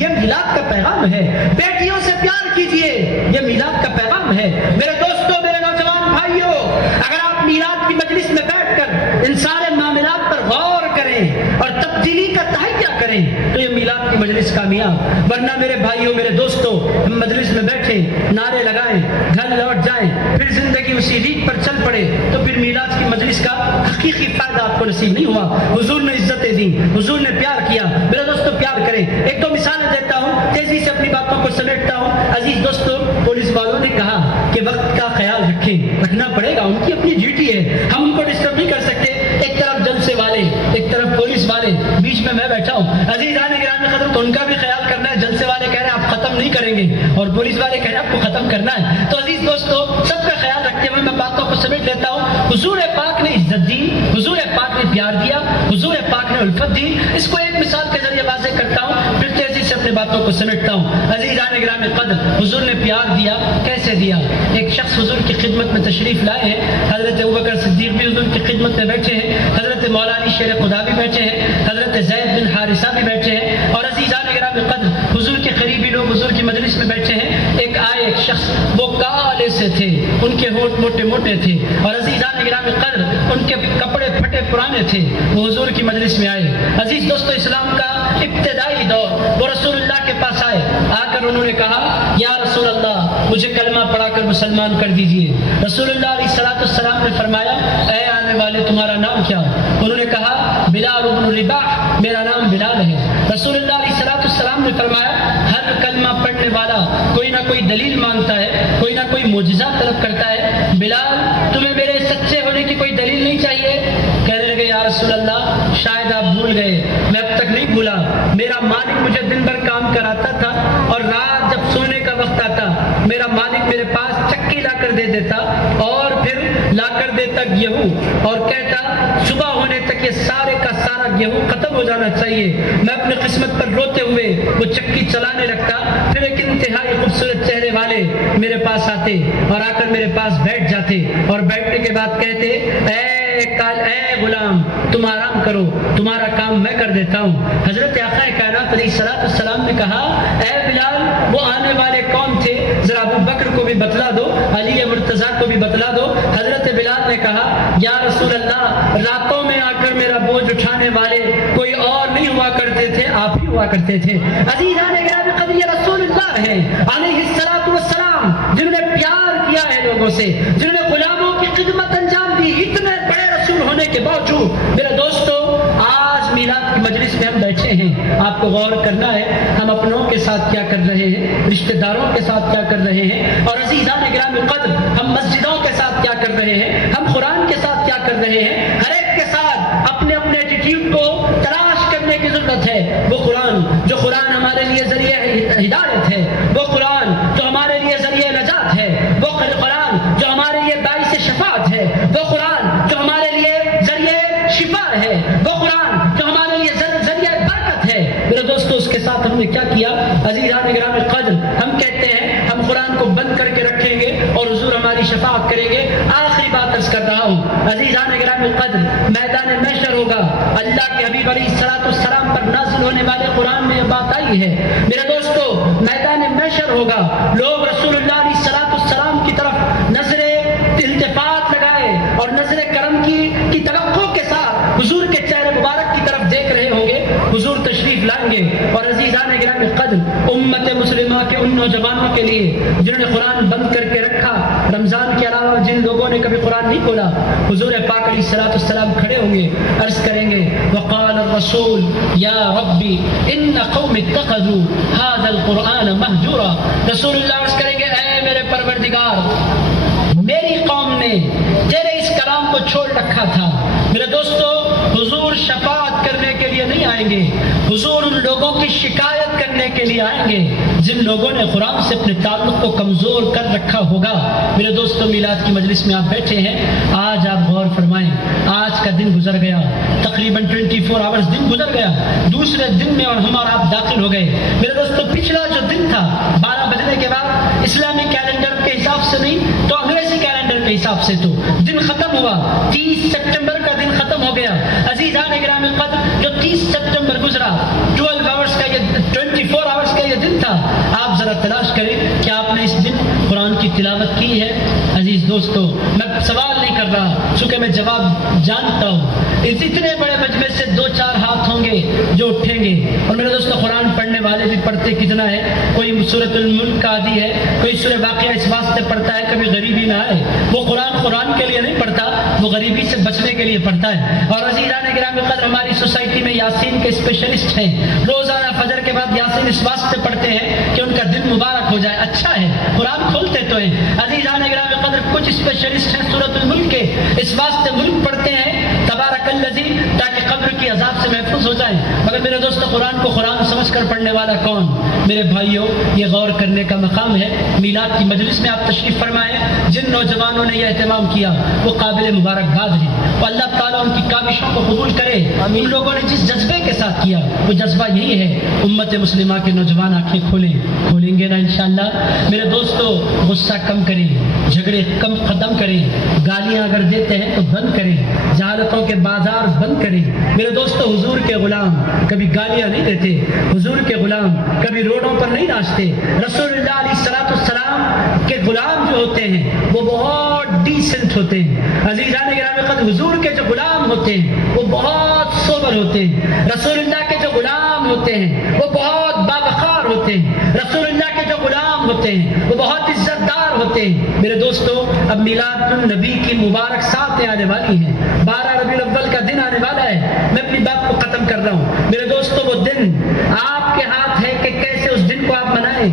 یہ میلاد کا پیغام ہے۔ بیٹیوں سے پیار کیجئے، یہ میلاد کا پیغام ہے۔ میرے دوستوں، میرے نوجوان بھائیوں، اگر آپ میلاد کی مجلس میں بیٹھ کر ان سارے معاملات پر غور کریں اور تبدیلی کا تہیہ کریں تو یہ میلاد کی مجلس کامیاب۔ ورنہ میرے بھائیوں، میرے دوستوں، ہم مجلس میں بیٹھے نعرے لگائیں، گھر لوٹ جائیں، پھر زندگی اسی ریت پر چل پڑے تو پھر میلاد کی مجلس کا حقیقی فائدہ آپ کو نصیب نہیں ہوا۔ حضور نے عزتیں دی، حضور نے پیار کیا۔ میرے دوستوں، پیار کریں۔ ایک دو مثالیں دیتا ہوں، تیزی سے اپنی باتوں کو سمیٹتا ہوں۔ عزیز دوستوں، پولیس والوں نے کہا کہ وقت کا خیال رکھیں، رکھنا پڑے گا، ان کی اپنی ڈیوٹی ہے، ہم ان کو ڈسٹرب نہیں کر سکتے۔ ایک طرف جلسے والے، ایک طرف پولیس والے، بیچ میں بیٹھا ہوں۔ عزیزان گرامی قدر، تو ان کا بھی خیال کرنا ہے۔ جلسے والے کہہ رہے ہیں آپ ختم نہیں کریں گے اور پولیس والے کہہ رہے ہیں آپ کو ختم کرنا ہے۔ تو عزیز دوستو، سب کا خیال رکھتے ہوئے میں باتوں کو سمیٹ لیتا ہوں۔ حضور پاک نے عزت دی، حضور پاک نے پیار دیا، حضور پاک نے الفت دی۔ اس کو ایک مثال کے ذریعے واضح کرتا ہوں، پھر تیزی سے اپنے باتوں کو سمیٹتا ہوں۔ عزیزان گرامی قدر، حضور نے پیار دیا، کیسے دیا؟ ایک شخص حضور کی خدمت میں تشریف لائے ہیں، حضرت ابوبکر صدیق بھی حضور کی خدمت میں بیٹھے ہیں، حضرت مولانا شیر خدا بھی بیٹھے ہیں، حضرت زید بن حارثہ بھی بیٹھے ہیں، اور عزیزان گرامی قدر حضور کے قریبی لوگ حضور کی مجلس میں بیٹھے ہیں۔ ایک شخص، وہ کالے سے تھے، ان کے ہونٹ موٹے موٹے تھے، اور عزیزان گرامی قدر ان کے کپڑے پھٹے پرانے تھے۔ وہ حضور کی مجلس میں آئے۔ عزیز دوستو، اسلام کا ابتدائی دور، وہ رسول اللہ کے پاس آئے، آ کر انہوں نے کہا، یا رسول اللہ، مجھے کلمہ پڑھا کر مسلمان کر دیجئے۔ رسول اللہ علیہ السلام نے فرمایا، اے آنے والے، تمہارا نام کیا؟ انہوں نے کہا، بلال بن رباح، میرا نام بلال ہے۔ رسول اللہ علیہ السلام نے فرمایا، ہر کلمہ پڑھنے والا کوئی نہ کوئی دلیل مانگتا ہے، کوئی نہ کوئی معجزہ طلب کرتا ہے، بلال تمہیں میرے سچے ہونے کی کوئی دلیل نہیں چاہیے؟ کہنے لگے، یا رسول اللہ، شاید آپ بھول گئے، میں اب تک نہیں بھولا، میرا مالک مجھے دن بھر کام کراتا تھا اور رات جب سونے کا وقت آتا میرا مالک میرے پاس چکی لا کر دے دیتا اور پھر لا کر دیتا گیہوں اور کہتا صبح ہونے تک کہ یہ سارے کا سارا گیہوں ختم ہو جانا چاہیے، میں اپنی قسمت پر روتے ہوئے وہ چکی چلانے لگتا، پھر ایک انتہائی خوبصورت چہرے والے میرے پاس آتے اور آ کر میرے پاس بیٹھ جاتے اور بیٹھنے کے بعد کہتے اے غلام تم آرام کرو، تمہارا کام میں کر دیتا ہوں۔ حضرت آقا کائنات علیہ السلام نے کہا اے بلال وہ آنے والے کون تھے؟ ذرا ابو بکر کو بھی بتلا دو، علی مرتضیٰ کو بھی بتلا دو۔ حضرت بلال نے کہا یا رسول اللہ راتوں میں آ کر میرا بوجھ اٹھانے والے کوئی اور نہیں ہوا کرتے تھے، آپ ہی ہوا کرتے تھے۔ عزیزان گرامی قدر یہ رسول اللہ ہے علیہ السلام جنہوں نے پیار کیا ہے لوگوں سے، جنہوں نے غلاموں کی خدمت انجام دی، اتنے بڑے رسول ہونے کے باوجود۔ میرے دوستو آج میلاد کی مجلس میں ہم بیٹھے ہیں، آپ کو غور کرنا ہے ہم اپنوں کے ساتھ کیا کر رہے ہیں، رشتہ داروں کے ساتھ کیا کر رہے ہیں، اور عزیزان گرامی قدر ہم مسجدوں کے ساتھ کیا کر رہے ہیں، ہم قرآن کے ساتھ کیا کر رہے ہیں۔ ہر ایک کے ساتھ اپنے اپنے ایٹیٹیوڈ کو تلاش کرنے کی ضرورت ہے۔ وہ قرآن جو قرآن ہمارے لیے ذریعہ ہدایت ہے، وہ قرآن جو ہمارے لیے ذریعہ نجات ہے، وہ قرآن جو ہمارے لیے باعث شفاعت ہے، وہ قرآن جو ہمارے لیے ذریعہ شفا ہے، وہ قرآن جو ہمارے لیے ذریعہ برکت ہے۔ میرے دوستو اس کے ساتھ ہم نے کیا کیا؟ عزیزان گرامی قدر ہم کہتے ہیں ہم قرآن کو بند کر کے رکھیں گے اور حضور ہماری شفاعت کریں گے۔ آخری بات عرض کر رہا ہوں عزیزان گرامی قدر میدان محشر ہوگا، اللہ کے حبیب علیہ السلام پر نازل ہونے والے قرآن میں یہ بات آئی ہے۔ میرے دوستو میدان محشر ہوگا، لوگ رسول اللہ علیہ السلام کی طرف نظر التفات لگائے اور نظر کرم کی توقع کے ساتھ حضور کے چہرے مبارک کی طرف دیکھ رہے ہوں گے، حضور تشریف لائیں گے۔ اور عزیزان گرامی قدر امت مسلمہ کے ان نوجوانوں کے لیے جنہوں نے قرآن بند کر کے رکھا، رمضان کے علاوہ جن لوگوں نے کبھی قرآن نہیں کھولا، حضور پاک علیہ السلام کھڑے ہوں گے، عرض کریں گے وقال الرسول یا ربی ان قوم اتخذوا هذا القرآن مہجورا۔ رسول اللہ عرض کریں گے اے میرے پروردگار میری قوم نے تیرے اس کلام کو چھوڑ رکھا تھا۔ میرے دوستو حضور شفاعت کرنے کے لیے نہیں آئیں گے، حضور ان لوگوں کی شکایت کرنے کے لیے آئیں گے جن لوگوں نے قرآن سے اپنے تعلق کو کمزور کر رکھا ہوگا۔ میرے دوستو میلاد کی مجلس میں آپ بیٹھے ہیں، آج آپ غور فرمائیں، آج کا دن گزر گیا، تقریباً 24 آورز دن گزر گیا، دوسرے دن میں اور ہم اور آپ داخل ہو گئے۔ میرے دوستو پچھلا جو دن تھا 12 بجنے کے بعد اسلامی کیلنڈر کے حساب سے نہیں تو انگریزی کیلنڈر کے حساب سے تو دن ختم ہوا، 30 سپٹمبر کا دن ختم ہو گیا۔ عزیزان گرامی قدر جو 30 سپٹمبر گزرا 12 آورز کا یہ 24 آورز کا یہ دن تھا، آپ ذرا تلاش کریں کہ آپ نے اس دن قرآن کی تلاوت کی ہے۔ عزیز دوستو میں سوال نہیں کر رہا چونکہ میں جواب جانتا ہوں، اس اتنے بڑے مجمع سے 2-4 ہاتھ ہوں گے جو اٹھیں گے۔ اور میرے دوستو قرآن پڑھنے والے بھی پڑھتے کتنا ہے، کوئی سورۃ الملک کا عادی ہے، کوئی سورہ واقعہ اس واسطے پڑھتا ہے کبھی غریبی نہ آئے۔ وہ قرآن کے لیے نہیں پڑھتا، وہ غریبی سے بچنے کے لیے پڑھتا ہے۔ اور عزیزان گرامی قدر ہماری سوسائٹی میں یاسین کے اسپیشلسٹ ہیں، روزانہ فجر کے بعد یاسین اس واسطے پڑھتے ہیں کہ ان کا دن مبارک ہو جائے۔ اچھا ہے قرآن کھولتے تو ہیں۔ عزیزان گرامی قدر کچھ اسپیشلسٹ ہیں سورۃ الملک کے، اس واسطے ملک پڑھتے ہیں تبارک الذی تاکہ قبر کی عذاب سے محفوظ ہو جائیں۔ مگر میرے دوستو قرآن کو قرآن سمجھ کر پڑھنے والا کون؟ میرے بھائیوں یہ غور کرنے کا مقام ہے۔ میلاد کی مجلس میں آپ تشریف فرمائیں، جن نوجوانوں نے یہ اہتمام کیا وہ قابل مبارکباد ہیں، اور اللہ تعالیٰ ان کی کاوشوں کو قبول کرے۔ ان لوگوں نے جس جذبے کے ساتھ کیا وہ جذبہ یہی ہے امت مسلمہ کے نوجوان آنکھیں کھولیں گے نا انشاءاللہ۔ میرے دوستو غصہ کم کریں، جھگڑے کم ختم کریں، گالیاں اگر دیتے ہیں تو بند کریں، جہالتوں کے بازار بند کریں۔ میرے دوستو حضور کے غلام کبھی گالیاں نہیں دیتے، حضور کے غلام کبھی روڈوں پر نہیں ناچتے۔ رسول اللہ علیہ السلام کے غلام جو ہوتے ہیں وہ بہت ڈیسنٹ ہوتے ہیں۔ عزیزان گرامی قدر حضور کے جو غلام ہوتے ہیں وہ بہت سوبر ہوتے ہیں، رسول اللہ کے جو غلام ہوتے ہیں وہ بہت باوقار ہوتے ہیں، رسول اللہ کے جو غلام ہوتے ہیں وہ بہت عزت دار ہوتے ہیں۔ میرے دوستو اب میلاد النبی کی مبارک ساتیں آنے والی ہیں، 12 ربیع الاول کا دن آنے والا ہے۔ میں اپنی بات کو ختم کر رہا ہوں۔ میرے دوستو وہ دن آپ کے ہاتھ ہے کہ کیسے اس دن کو آپ منائیں۔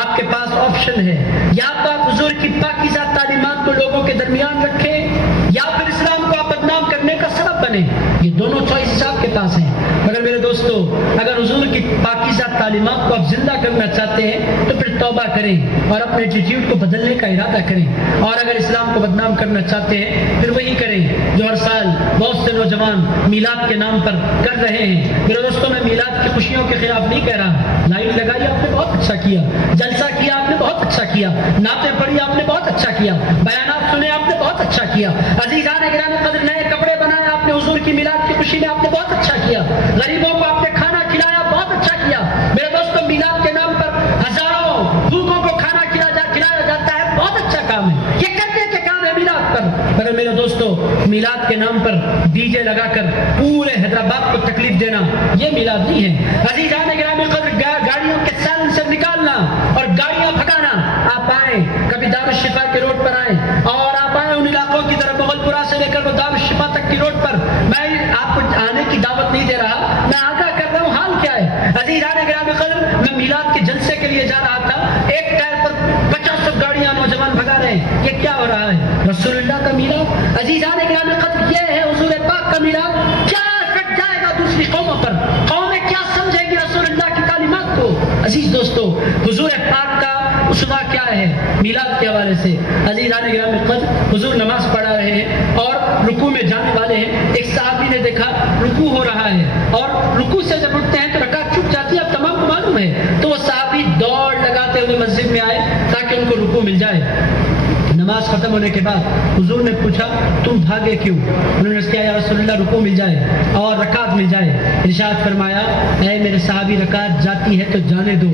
آپ کے پاس آپشن ہے، یا تو آپ حضور کی پاکیزہ تعلیمات کو لوگوں کے درمیان رکھیں یا پھر اسلام کو آپ بدنام کرنے کا سبب بنے۔ یہ دونوں چوائسز آپ کے پاس ہیں۔ مگر میرے دوستو اگر حضور کی پاکیزہ تعلیمات کو آپ زندہ کرنا چاہتے ہیں تو پھر توبہ کریں اور اپنے ایٹیٹیوڈ کو بدلنے کا ارادہ کریں، اور اگر اسلام کو بدنام کرنا چاہتے ہیں پھر وہی کریں جو ہر سال بہت سے نوجوان میلاد کے نام پر کر رہے ہیں. میرے دوستوں میں میلاد کی خوشیوں کے خلاف نہیں کہہ رہا. لائٹ لگائی آپ نے بہت اچھا کیا, جلسہ کیا آپ نے بہت اچھا کیا, نعتیں پڑھی آپ نے بہت اچھا کیا, بیانات سنے آپ نے بہت اچھا کیا, عزیزان گرامی قدر نئے کپڑے بنائے آپ نے حضور کی میلاد کی خوشی میں آپ نے بہت اچھا کیا, غریبوں کو آپ نے کھانا کھلایا بہت اچھا کیا. میرے دوستوں میلاد کے نام پر ہزاروں بھوکوں کو کھانا کھلایا جاتا ہے, بہت اچھا کام ہے, یہ کرنے کے کام ہے میلاد پر. مگر میرے دوستوں میلاد کے نام پر ڈی جے لگا کر پورے حیدرآباد کو تکلیف دینا یہ میلاد نہیں ہے. عزیزان گرامی قدر گاڑیوں کے سائلنسر نکالنا اور گاڑیاں بھگانا. آپ آئیں کبھی دارالشفا کے روڈ پر آئیں اور آپ آئیں ان علاقوں کی طرف مغل پورہ سے لے کر وہ دارالشفا تک کی روڈ پر. میں آپ کو آنے کی دعوت نہیں دے رہا, میں آگاہ کر رہا ہوں حال کیا ہے. عزیزان گرامی قدر میں میلاد کے جلسے کے لیے جا رہا تھا, ایک ٹائر پر 50 گاڑیاں نوجوان بھگا رہے ہیں. یہ کیا ہو رہا ہے؟ رسول اللہ کا میلاد. عزیزان گرامی قدر یہ ہے حضور پاک کا میلاد. کیا کٹ جائے گا دوسری قوموں پر, قومیں کیا سمجھیں گی رسول اللہ کی تعلیمات کو. عزیز دوستو حضور پاک کا اسوا کیا ہے میلاد کے حوالے سے. عزیزان گرامی قدر حضور نماز پڑھا رہے ہیں اور رکوع میں جانے والے ہیں. ایک صحابی نے دیکھا رکوع ہو رہا ہے اور رکوع سے جب اٹھتے ہیں تو رکعت چھوٹ جاتی ہے, اب تمام کو معلوم ہے. تو وہ صحابی دوڑ لگاتے ہوئے مسجد میں آئے تاکہ ان کو رکوع مل جائے. نماز ختم ہونے کے بعد حضور نے پوچھا تم بھاگے کیوں؟ انہوں نے کہا یا رسول اللہ رکوع مل جائے اور رکعت مل جائے. ارشاد فرمایا اے میرے صحابی رکعت جاتی ہے تو جانے دو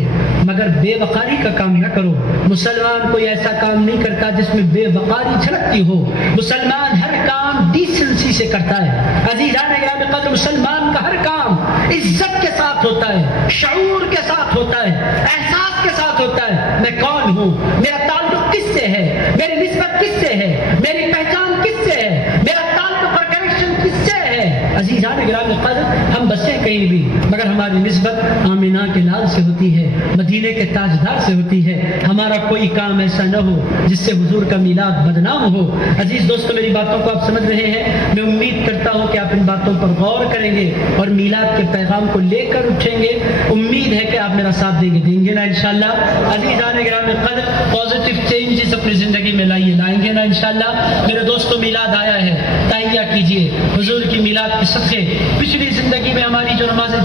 مگر بے وقاری کا کام نہ کرو. مسلمان کوئی ایسا کام نہیں کرتا جس میں بے وقاری جھلکتی ہو. مسلمان ہر کام ڈیسنسی سے کرتا ہے. عزیزان گرامی قدر مسلمان کا ہر کام عزت کے ساتھ ہوتا ہے, شعور کے ساتھ ہوتا ہے, احساس کے ساتھ ہوتا ہے. میں کون ہوں, میرا تعلق کس سے ہے, میری نسبت کس سے ہے, میری پہچان کس سے ہے, میرا تعلق اور کنیکشن کس سے ہے. عزیزان گرامی قدر ہم بسیں کہیں بھی مگر ہماری نسبت آمینہ کے لال سے ہوتی ہے, مدینے کے تاجدار سے ہوتی ہے. ہمارا کوئی کام ایسا نہ ہو جس سے حضور کا میلاد بدنام ہو. عزیز دوستو میری باتوں کو آپ سمجھ رہے ہیں. میں امید کرتا ہوں کہ آپ ان باتوں پر غور کریں گے اور میلاد کے پیغام کو لے کر اٹھیں گے. امید ہے کہ آپ میرا ساتھ دیں گے نا انشاءاللہ. عزیزان گرامی قدر پازیٹیو چینجز اپنی زندگی میں لائیں گے نا انشاءاللہ. میرے دوستو میلاد آیا ہے, تہیہ کیجئے حضور کی میلاد کے صدقے. پچھلی زندگی میں ہماری جو نمازیں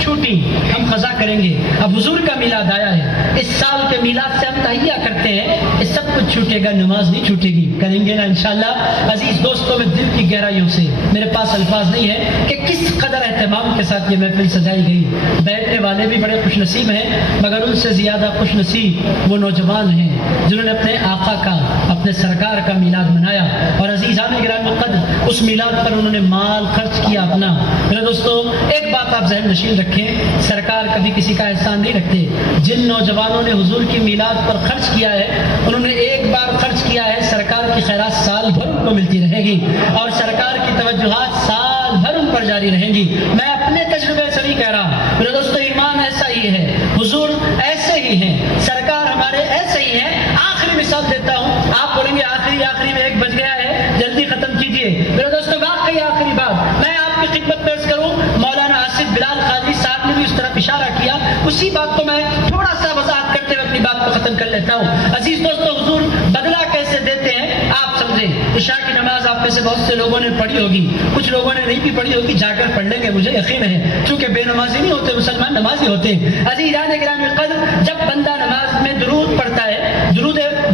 چھوٹی ہم قضا کریں گے. اب حضور کا میلاد آیا ہے, اس سال کے میلاد سے ہم تہیہ کرتے ہیں, یہ سب کچھ چھوٹے گا, نماز نہیں چھوٹے گی. کریں گے نا انشاءاللہ. عزیز دوستو میں دل کی گہرائیوں سے, میرے پاس الفاظ نہیں ہے کہ کس قدر اہتمام کے ساتھ یہ محفل سجائی گئی. بیٹھنے والے بھی بڑے خوش نصیب ہیں مگر ان سے زیادہ خوش نصیب وہ نوجوان ہیں جنہوں نے اپنے آقا کا, اپنے سرکار کا میلاد منایا. اور عزیزان گرامی قدر اس میلاد پر انہوں نے مال خرچ کیا اپنا. میرے دوستو ایک بات آپ ذہن نشین رکھیں, سرکار کبھی کسی کا احسان نہیں رکھتے. جن نوجوانوں نے حضور کی میلاد پر خرچ کیا ہے انہوں نے ایک بار خرچ کیا ہے, سرکار کی خیرات سال بھر ان کو ملتی رہے گی اور سرکار کی توجہات سال بھر ان پر جاری رہیں گی. میں اپنے تجربے سے نہیں کہہ رہا میرے دوستو, ایمان ایسا ہی ہے, حضور ایسے ہی ہیں, سرکار ہمارے ایسے ہی ہیں. آخری مثال دیتا ہوں, آپ بولیں گے آخری میں 1 بج گیا ہے جلدی ختم کیجئے. میرے دوستو واقعی آخری بات میں آپ کی خدمت پیش کروں. مولانا آصف بلال قادری صاحب نے بھی اس طرف اشارہ کیا, اسی بات کو میں تھوڑا سا وضاحت کرتے ہوئے اپنی بات کو ختم کر لیتا ہوں. عزیز دوستو حضور بدلہ کیسے دیتے ہیں آپ سمجھیں. عشاء کی نماز آپ میں سے بہت سے لوگوں نے پڑھی ہوگی, کچھ لوگوں نے نہیں بھی پڑھی ہوگی, جا کر پڑھ لیں گے مجھے یقین ہے, چونکہ بے نمازی نہیں ہوتے, مسلمان نمازی ہوتے ہیں. عزیزان گرامی قدر جب بندہ نماز میں درود پڑھتا ہے,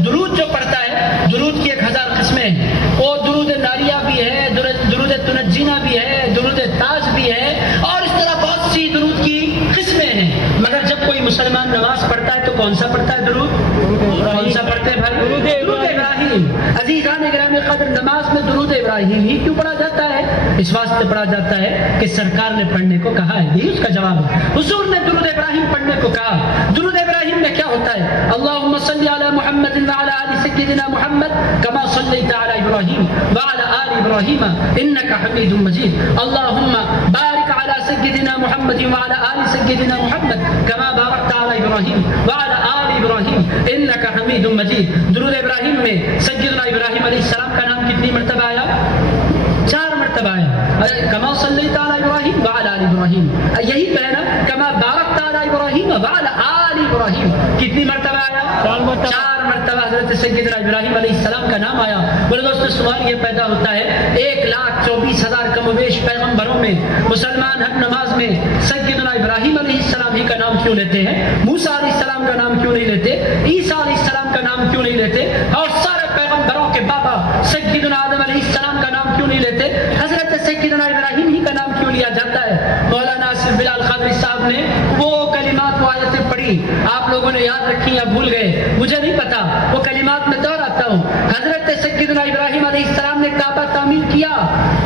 درود جو پڑھتا ہے, درود کی 1000 قسمیں ہیں. وہ درود ناریہ بھی ہے, درود تنجینا بھی ہے, درود تاج بھی ہے, اور اس طرح بہت سی درود کی قسمیں ہیں. مگر جب کوئی مسلمان نماز پڑھتا ہے تو کون سا پڑھتا ہے درود؟ کون سا پڑھتے ہیں بھائی؟ درود ابراہیم. عزیزان گرامی قدر نماز میں درود ابراہیم ہی کیوں پڑھا جاتا ہے؟ اس واسطے پڑھا جاتا ہے کہ سرکار نے پڑھنے کو کہا ہے, یہی اس کا جواب ہے. حضور نے درود ابراہیم پڑھنے کو کہا. درود ابراہیم میں کیا ہوتا ہے؟ اللہم صلی علی محمد وعلی آل سیدنا محمد کما صلیت علی ابراہیم وعلی آل ابراہیم انک حمید مجید. اللہم بارک علی سیدنا محمد وعلی آل سیدنا محمد کما بارکت علی ابراہیم وعلی آل ابراہیم انک حمید مجید. درود ابراہیم میں سیدنا ابراہیم علیہ السلام کا نام کتنی مرتبہ آیا؟ 4 مرتبہ آیا. کما صلیت علی ابراہیم وعلی آل ابراہیم، یہی تو ہے نا کما بارکت علی ابراہیم وعلی آل ابراہیم، کتنی مرتبہ آیا؟ 4 مرتبہ حضرت سیدنا ابراہیم علیہ السلام کا نام آیا۔ بولے دوستو سوال یہ پیدا ہوتا ہے 1,24,000 کم و بیش پیغمبروں میں مسلمان ہر نماز میں سیدنا ابراہیم علیہ السلام ہی کا نام کیوں لیتے ہیں؟ موسیٰ علیہ السلام کا نام کیوں نہیں لیتے؟ عیسیٰ علیہ السلام کا نام کیوں نہیں لیتے؟ اور سارے پیغمبروں کے بابا سیدنا آدم علیہ السلام کا نام کیوں نہیں لیتے؟ حضرت سیدنا ابراہیم ہی کا نام کیوں لیا جاتا ہے؟ مولانا آصف بلال قادری صاحب نے وہ کلمات و آیتیں پڑھی، آپ لوگوں نے یاد رکھی یا بھول گئے مجھے نہیں پتا، وہ کلمات میں دہراتا ہوں۔ حضرت سیدنا ابراہیم علیہ السلام نے کعبہ تعمیر کیا،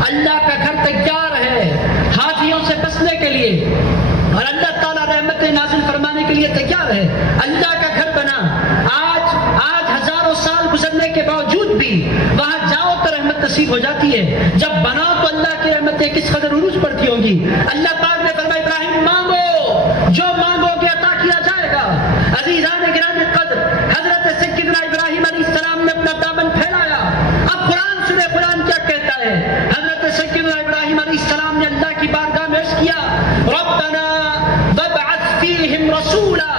اللہ کا گھر تیار ہے حاجیوں سے بسنے کے لیے، اور اللہ تعالیٰ رحمتیں نازل فرمانے کے لیے تیار ہے، اللہ کا گھر بنا۔ آج ہزاروں سال گزرنے کے باوجود بھی وہاں جاؤ تو رحمت نصیب ہو جاتی ہے، جب بناؤ تو اللہ کی رحمتیں کس قدر عروج پڑتی ہوں گی۔ اللہ پاک نے فرمایا ابراہیم مانگو، جو مانگو گے عطا کیا جائے گا۔ عزیزان گرامی قدر، حضرت سیدنا ابراہیم علیہ السلام نے اپنا دامن پھیلایا۔ اب قرآن سنے، قرآن کیا کہتا ہے؟ حضرت سیدنا ابراہیم علیہ السلام نے اللہ کی بارگاہ میں عرض کیا ربنا وابعث فیہم رسولا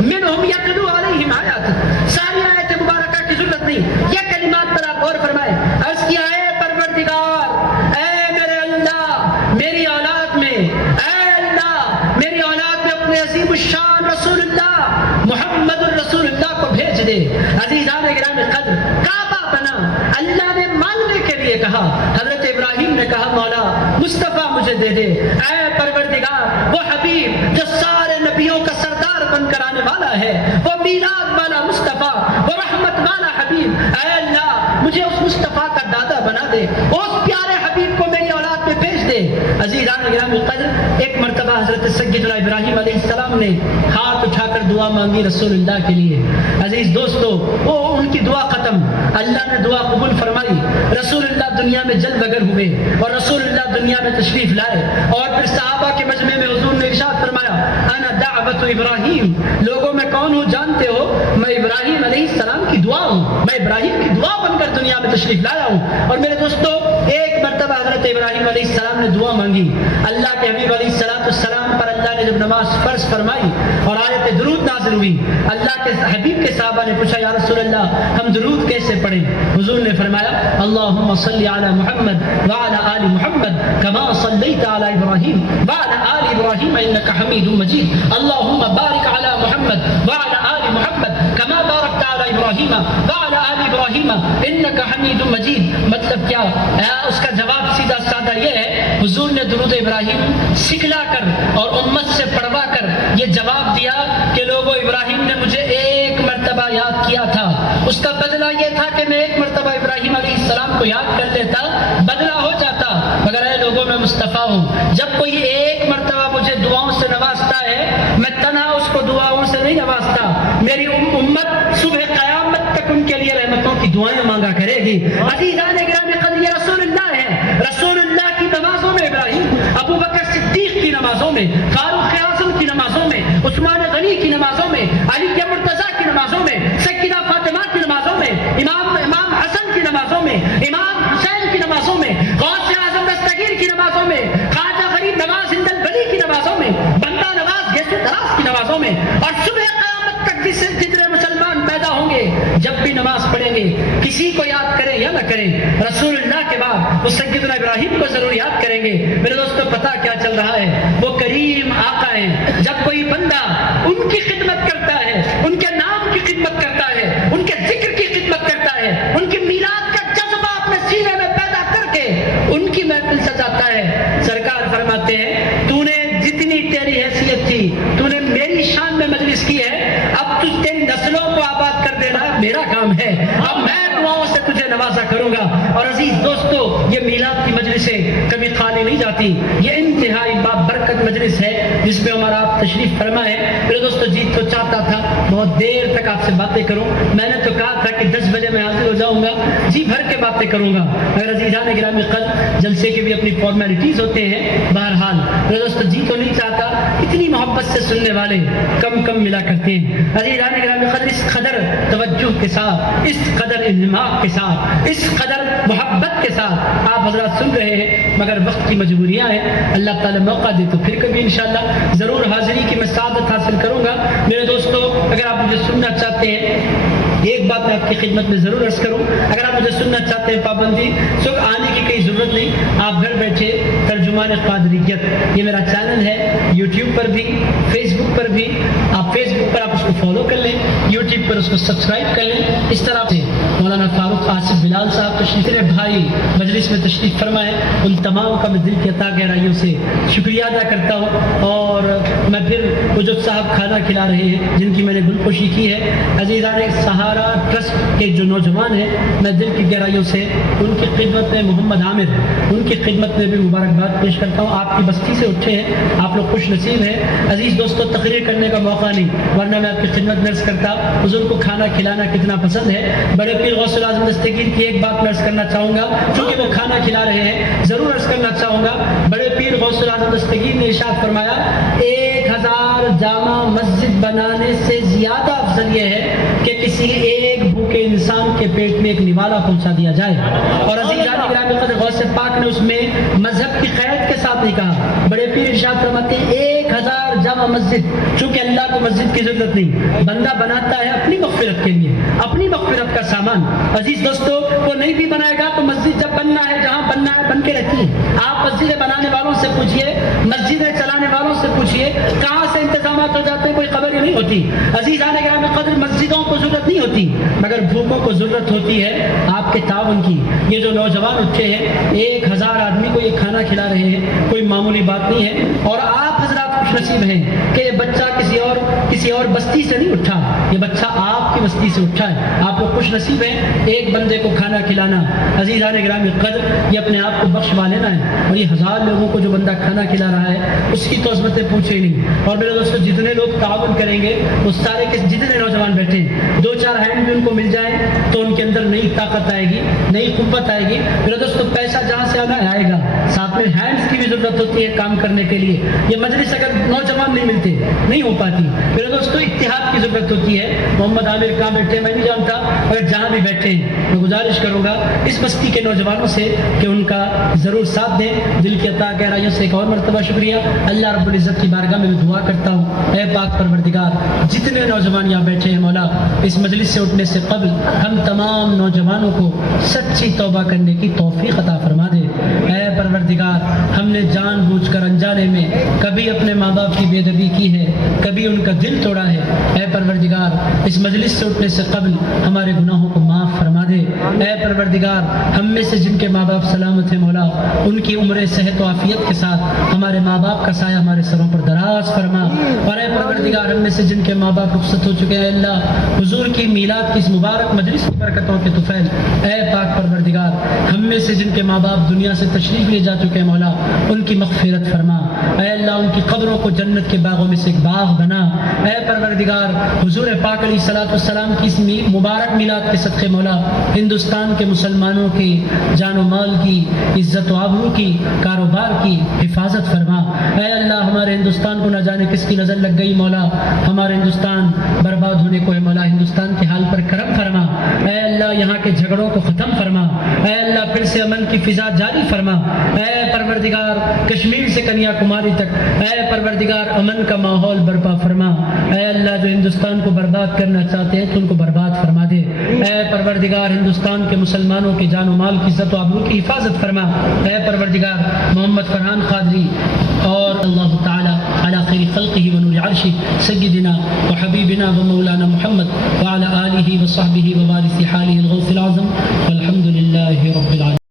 منہم یتلو علیہم آیاتک۔ ساری آیت مبارکہ کی ضرورت نہیں، یہ کلمات پر آپ غور فرمائیں۔ عرض کیا اے پروردگار، اے میرے اللہ میری اولاد میں، اے اللہ میری اولاد میں اپنے عظیم الشان رسول اللہ محمد الرسول اللہ کو بھیج دے۔ عزیزان گرامی قدر، کعبہ بنا، اللہ نے مانگنے کے لیے کہا، حضرت ابراہیم نے کہا مولا مصطفیٰ مجھے دے دے۔ اے پروردگار، وہ حبیب جو سارے نبیوں کا سردار بن کر آنے والا ہے، وہ میلاد والا مصطفیٰ، وہ رحمت والا حبیب، اے اللہ مجھے اس مصطفیٰ کا دادا بنا دے، اس پیارے حبیب کو میری اولاد میں بھیج دے۔ عزیزان گرامی قدر، ایک مرتبہ حضرت سیدنا ابراہیم علیہ السلام نے ہاتھ اٹھا کر دعا مانگی رسول اللہ کے لیے۔ عزیز دوستو، وہ ان کی دعا ختم، اللہ نے دعا قبول فرمائی، رسول اللہ دنیا میں جلوہ گر ہوئے اور رسول اللہ دنیا میں تشریف لائے، اور پھر صحابہ کے مجمع میں حضور نے ارشاد فرمایا انا دعوت ابراہیم، لوگوں میں کون ہوں جانتے ہو؟ میں ابراہیم علیہ السلام کی دعا ہوں، میں ابراہیم کی دعا بن کر دنیا میں تشریف لایا ہوں۔ اور میرے دوستو، ایک مرتبہ حضرت ابراہیم علیہ السلام نے دعا مانگی، اللہ کے حبیب علیہ السلام پر اللہ نے جب نماز فرض فرمائی اور آیت درود نازل ہوئی، اللہ کے حبیب کے صحابہ نے پوچھا یا رسول اللہ ہم درود کیسے پڑھیں؟ حضور نے فرمایا اللہم صلی علی محمد وعلی آل محمد کما صلیت علی ابراہیم وعلی آل ابراہیم انک حمید مجید، اللہم بارک علی محمد وعلی آل محمد کما بارکت علی ابراہیم وعلی آل ابراہیم انک حمید مجید۔ مطلب کیا؟ اس کا جواب سیدھا سادہ یہ ہے، حضور نے درود ابراہیم سکھلا کر اور امت سے پڑھوا کر یہ جواب دیا کہ لوگوں ابراہیم نے مجھے ایک مرتبہ یاد کیا تھا، اس کا بدلہ یہ تھا کہ میں ایک مرتبہ ابراہیم علیہ السلام کو یاد کر لیتا، بدلہ ہو جاتا، مگر اے لوگوں میں مصطفیٰ ہوں، جب کوئی ایک مرتبہ مجھے دعاؤں سے نوازتا ہے میں تنہا اس کو دعاؤں سے نہیں نوازتا، میری امت صبح قیامت تک ان کے لیے رحمتوں کی دعائیں مانگا کرے گی۔ عزیزان گرامی قدر، یہ رسول اللہ ہے، رسول اللہ کی نمازوں میں ابراہیم، ابو بکر صدیق کی نمازوں میں، فاروق اعظم کی نمازوں میں، عثمان غنی کی نمازوں میں، علی مرتضیٰ کی نمازوں میں، سیدہ فاطمہ کی نمازوں میں، امام حسن کی نمازوں میں، امام حسین کی نمازوں میں، غوث اعظم دستگیر کی نمازوں میں، خواجہ غریب نواز ہند الولی کی نمازوں میں، بندہ نواز گیسو دراز کی نمازوں میں، اور صبح قیامت تک جتنے مسلمان پیدا ہوں گے جب بھی نماز پڑھیں گے کسی کو یاد کریں یا نہ کریں، رسول اللہ کے بعد وہ سیدنا ابراہیم کو ضرور یاد کریں گے۔ میرے دوستو، پتہ کیا چل رہا ہے؟ وہ کریم آقا ہیں، جب کوئی بندہ ان کی خدمت کرتا ہے، ان کے نام کی خدمت کرتا ہے، ان کے ذکر کی خدمت کرتا ہے، ان کی میلاد کا جذبہ اپنے سینے میں پیدا کر کے ان کی محفل سجاتا ہے، سرکار فرماتے ہیں تو نے جتنی تیری حیثیت تھی تو نے میری شان میں مجلس کی ہے، اب تجھ تیری نسلوں کو آباد کر دینا میرا کام ہے، اب میں دعاؤں سے تجھے نوازا کروں گا۔ اور عزیز دوستو، یہ میلاد کی مجلسیں کبھی خالی نہیں جاتی، یہ انتہائی بابرکت مجلس ہے جس میں ہمارا آپ تشریف فرما ہے۔ میرے دوستو، جی تو چاہتا تھا بہت دیر تک آپ سے باتیں کروں، میں نے تو کہا تھا کہ 10 بجے میں حاضر ہو جاؤں گا، جی بھر کے باتیں کروں گا، مگر عزیزان گرامی قدر جلسے کے بھی اپنی فارمیلٹیز ہوتے ہیں۔ بہرحال میرے دوستو، جی تو نہیں چاہتا، اتنی محبت سے سننے والے کم ملا کرتے ہیں۔ عزیزان گرامی قدر، اس قدر توجہ کے ساتھ، اس قدر انہماک کے ساتھ، اس قدر محبت کے ساتھ آپ حضرات سن رہے ہیں، مگر وقت کی مجبوریاں ہیں۔ اللہ تعالیٰ موقع دے تو پھر کبھی انشاءاللہ ضرور حاضری کی میں سعادت حاصل کروں گا۔ میرے دوستو، اگر آپ مجھے سننا چاہتے ہیں، ایک بات میں آپ کی خدمت میں ضرور عرض کروں، اگر آپ مجھے سننا چاہتے ہیں پابندی سو آنے کی کوئی ضرورت نہیں، آپ گھر بیٹھے ترجمان قادریت، یہ میرا چینل ہے، یوٹیوب پر بھی، فیس بک پر بھی، آپ فیس بک پر آپ اس کو فالو کر لیں، یوٹیوب پر اس کو سبسکرائب کر لیں۔ اس طرح سے مولانا فاروق آصف بلال صاحب تشریف میرے بھائی مجلس میں تشریف فرما ہے، ان تمام کا میں دل کی عطا گہرائیوں سے شکریہ ادا کرتا ہوں۔ اور میں پھر وہ جو صاحب کھانا کھلا رہے ہیں جن کی میں نے گلپوشی کی ہے، عزیزان سہارا ٹرسٹ کے جو نوجوان ہیں، میں دل کی گہرائیوں سے ان کی خدمت میں، محمد عامر، ان کی خدمت میں بھی مبارکباد پیش کرتا ہوں۔ آپ کی بستی سے اٹھے ہیں، آپ لوگ خوش نصیب ہیں۔ عزیز دوستو، تقریر کرنے کا موقع نہیں، ورنہ میں آپ کی خدمت میں عرض کرتا حضور کو کھانا کھلانا کتنا پسند ہے۔ بڑے پیر غوث الاعظم دستگیر کی ایک بات میں عرض کرنا چاہوں گا، چونکہ وہ کھانا کھلا رہے ہیں، ضرور عرض کرنا چاہوں گا۔ بڑے پیر غوث الاعظم دستگیر نے ارشاد فرمایا، 1000 جامع مسجد بنانے سے زیادہ افضل یہ ہے کہ کسی ایک بھوکے انسان کے پیٹ میں ایک نوالا پہنچا دیا جائے۔ اور عزیزان گرامی قدر، غوث پاک نے اس میں مذہب کی قید کے ساتھ نہیں کہا۔ بڑے پیر ارشاد فرماتے ہیں 1000 جامع مسجد، چونکہ اللہ کو مسجد کی ضرورت نہیں، بندہ بناتا ہے اپنی مغفرت کے لیے، اپنی مغفرت کا سامان۔ عزیز دوستو، وہ نہیں بھی بنائے گا تو مسجد جب بننا ہے، جہاں بننا ہے بن کے رہتی ہے۔ آپ مسجدیں بنانے والوں سے پوچھئے، مسجدیں چلانے والوں سے پوچھئے، کہاں سے انتظامات ہو جاتے ہیں، کوئی خبر ہی نہیں ہوتی۔ عزیزان گرامی قدر، مسجدوں کو ضرورت نہیں ہوتی، مگر بھوکوں کو ضرورت ہوتی ہے آپ کے تعاون کی۔ یہ جو نوجوان اٹھے ہیں، 1000 آدمی کو یہ کھانا کھلا رہے ہیں، کوئی معمولی بات نہیں ہے۔ اور آپ حضرات خوش نصیب ہیں کہ یہ بچہ کسی اور بستی سے نہیں اٹھا، یہ بچہ آپ کی بستی سے اٹھا ہے۔ آپ لوگ خوش نصیب ہیں۔ ایک بندے کو کھانا کھلانا، عزیزان گرامی قدر، یہ اپنے آپ کو بخشوا لینا ہے، اور یہ 1000 لوگوں کو جو بندہ کھانا کھلا رہا ہے اس کی تو عظمتیں پوچھے ہی نہیں۔ اور میرے دوستو، جتنے لوگ تعاون کریں گے، وہ سارے کے جتنے نوجوان بیٹھے ہیں، 2-4 ہینڈ بھی ان کو مل جائے تو ان کے اندر نئی طاقت آئے گی، نئی قوت آئے گی۔ میرے دوستو، پیسہ جہاں سے آنا آئے گا، ساتھ میں ہینڈز کی بھی ضرورت ہوتی ہے کام کرنے کے لیے۔ یہ مجلس اگر نوجوان نہیں ملتے نہیں ہو پاتی۔ میرے دوستو، اتحاد کی ضرورت ہوتی ہے۔ محمد عامر کہاں بیٹھے میں نہیں جانتا، اگر جہاں بھی بیٹھے ہیں میں گزارش کروں گا اس بستی کے نوجوانوں سے کہ ان کا ضرور ساتھ دیں۔ دل کی عطا گہرائیوں سے ایک اور مرتبہ شکریہ۔ اللہ رب العزت کی بارگاہ میں دعا کرتا ہوں، اے پاک پروردگار، جتنے نوجوان یہاں بیٹھے ہیں مولا، اس مجلس سے اٹھنے سے قبل ہم تمام نوجوانوں کو سچی توبہ کرنے کی توفیق عطا فرما دے۔ اے پروردگار، ہم نے جان بوجھ کر انجانے میں کبھی اپنے ماں باپ کی بے ادبی کی ہے، کبھی ان کا دل توڑا ہے۔ اے پروردگار، اس مجلس سے اٹھنے سے قبل ہمارے گناہوں کو معاف فرما دے۔ اے پروردگار، ہم میں سے جن کے ماں باپ سلامت ہیں مولا، ان کی عمر صحت و عافیت کے ساتھ ہمارے ماں باپ کا سایہ ہمارے سروں پر دراز فرما۔ اور اے پروردگار، ہم میں سے جن کے ماں باپ رخصت ہو چکے ہیں، اللہ حضور کی میلاد کی اس مبارک مجلس کی برکتوں کے طفیل، اے پاک پروردگار، ہم میں سے جن کے ماں باپ دنیا سے تشریف لے جا چکے ہیں مولا، ان کی مغفرت فرما۔ اے اللہ، ان کی قبروں کو جنت کے باغوں میں سے ایک باغ بنا۔ اے پروردگار، حضور پاک علیہ الصلوۃ والسلام کی اس مبارک میلاد کے صدقے مولا، ہندوستان کے مسلمانوں کی جان و مال کی، عزت و آبرو کی، کاروبار کی حفاظت فرما۔ اے اللہ، ہمارے ہندوستان کو نہ جانے کس کی نظر لگ گئی مولا، ہمارے ہندوستان برباد ہونے کو ہے مولا، ہندوستان کے حال پر کرم فرما۔ اے اللہ، یہاں کے جھگڑوں کو ختم فرما۔ اے اللہ، پھر سے امن کی فضا جاری فرما۔ اے پروردگار، کشمیر سے کنیا کماری تک، اے پروردگار، امن کا ماحول برپا فرما۔ اے اللہ، جو ہندوستان کو برباد کرنا چاہتے ہیں تو ان کو برباد فرما دے۔ اے پروردگار، ہندوستان کے مسلمانوں کی جان و مال کی عزت و آبرو کی حفاظت فرما۔ اے پروردگار، محمد فرحان قادری اور اللہ تعالی علی خیر خلقہ و نور عرشہ سیدنا و حبیبنا و مولانا محمد وعلی آلہ و صحبہ و وارث حالہ الغوث العظم والحمد للہ رب العالمین۔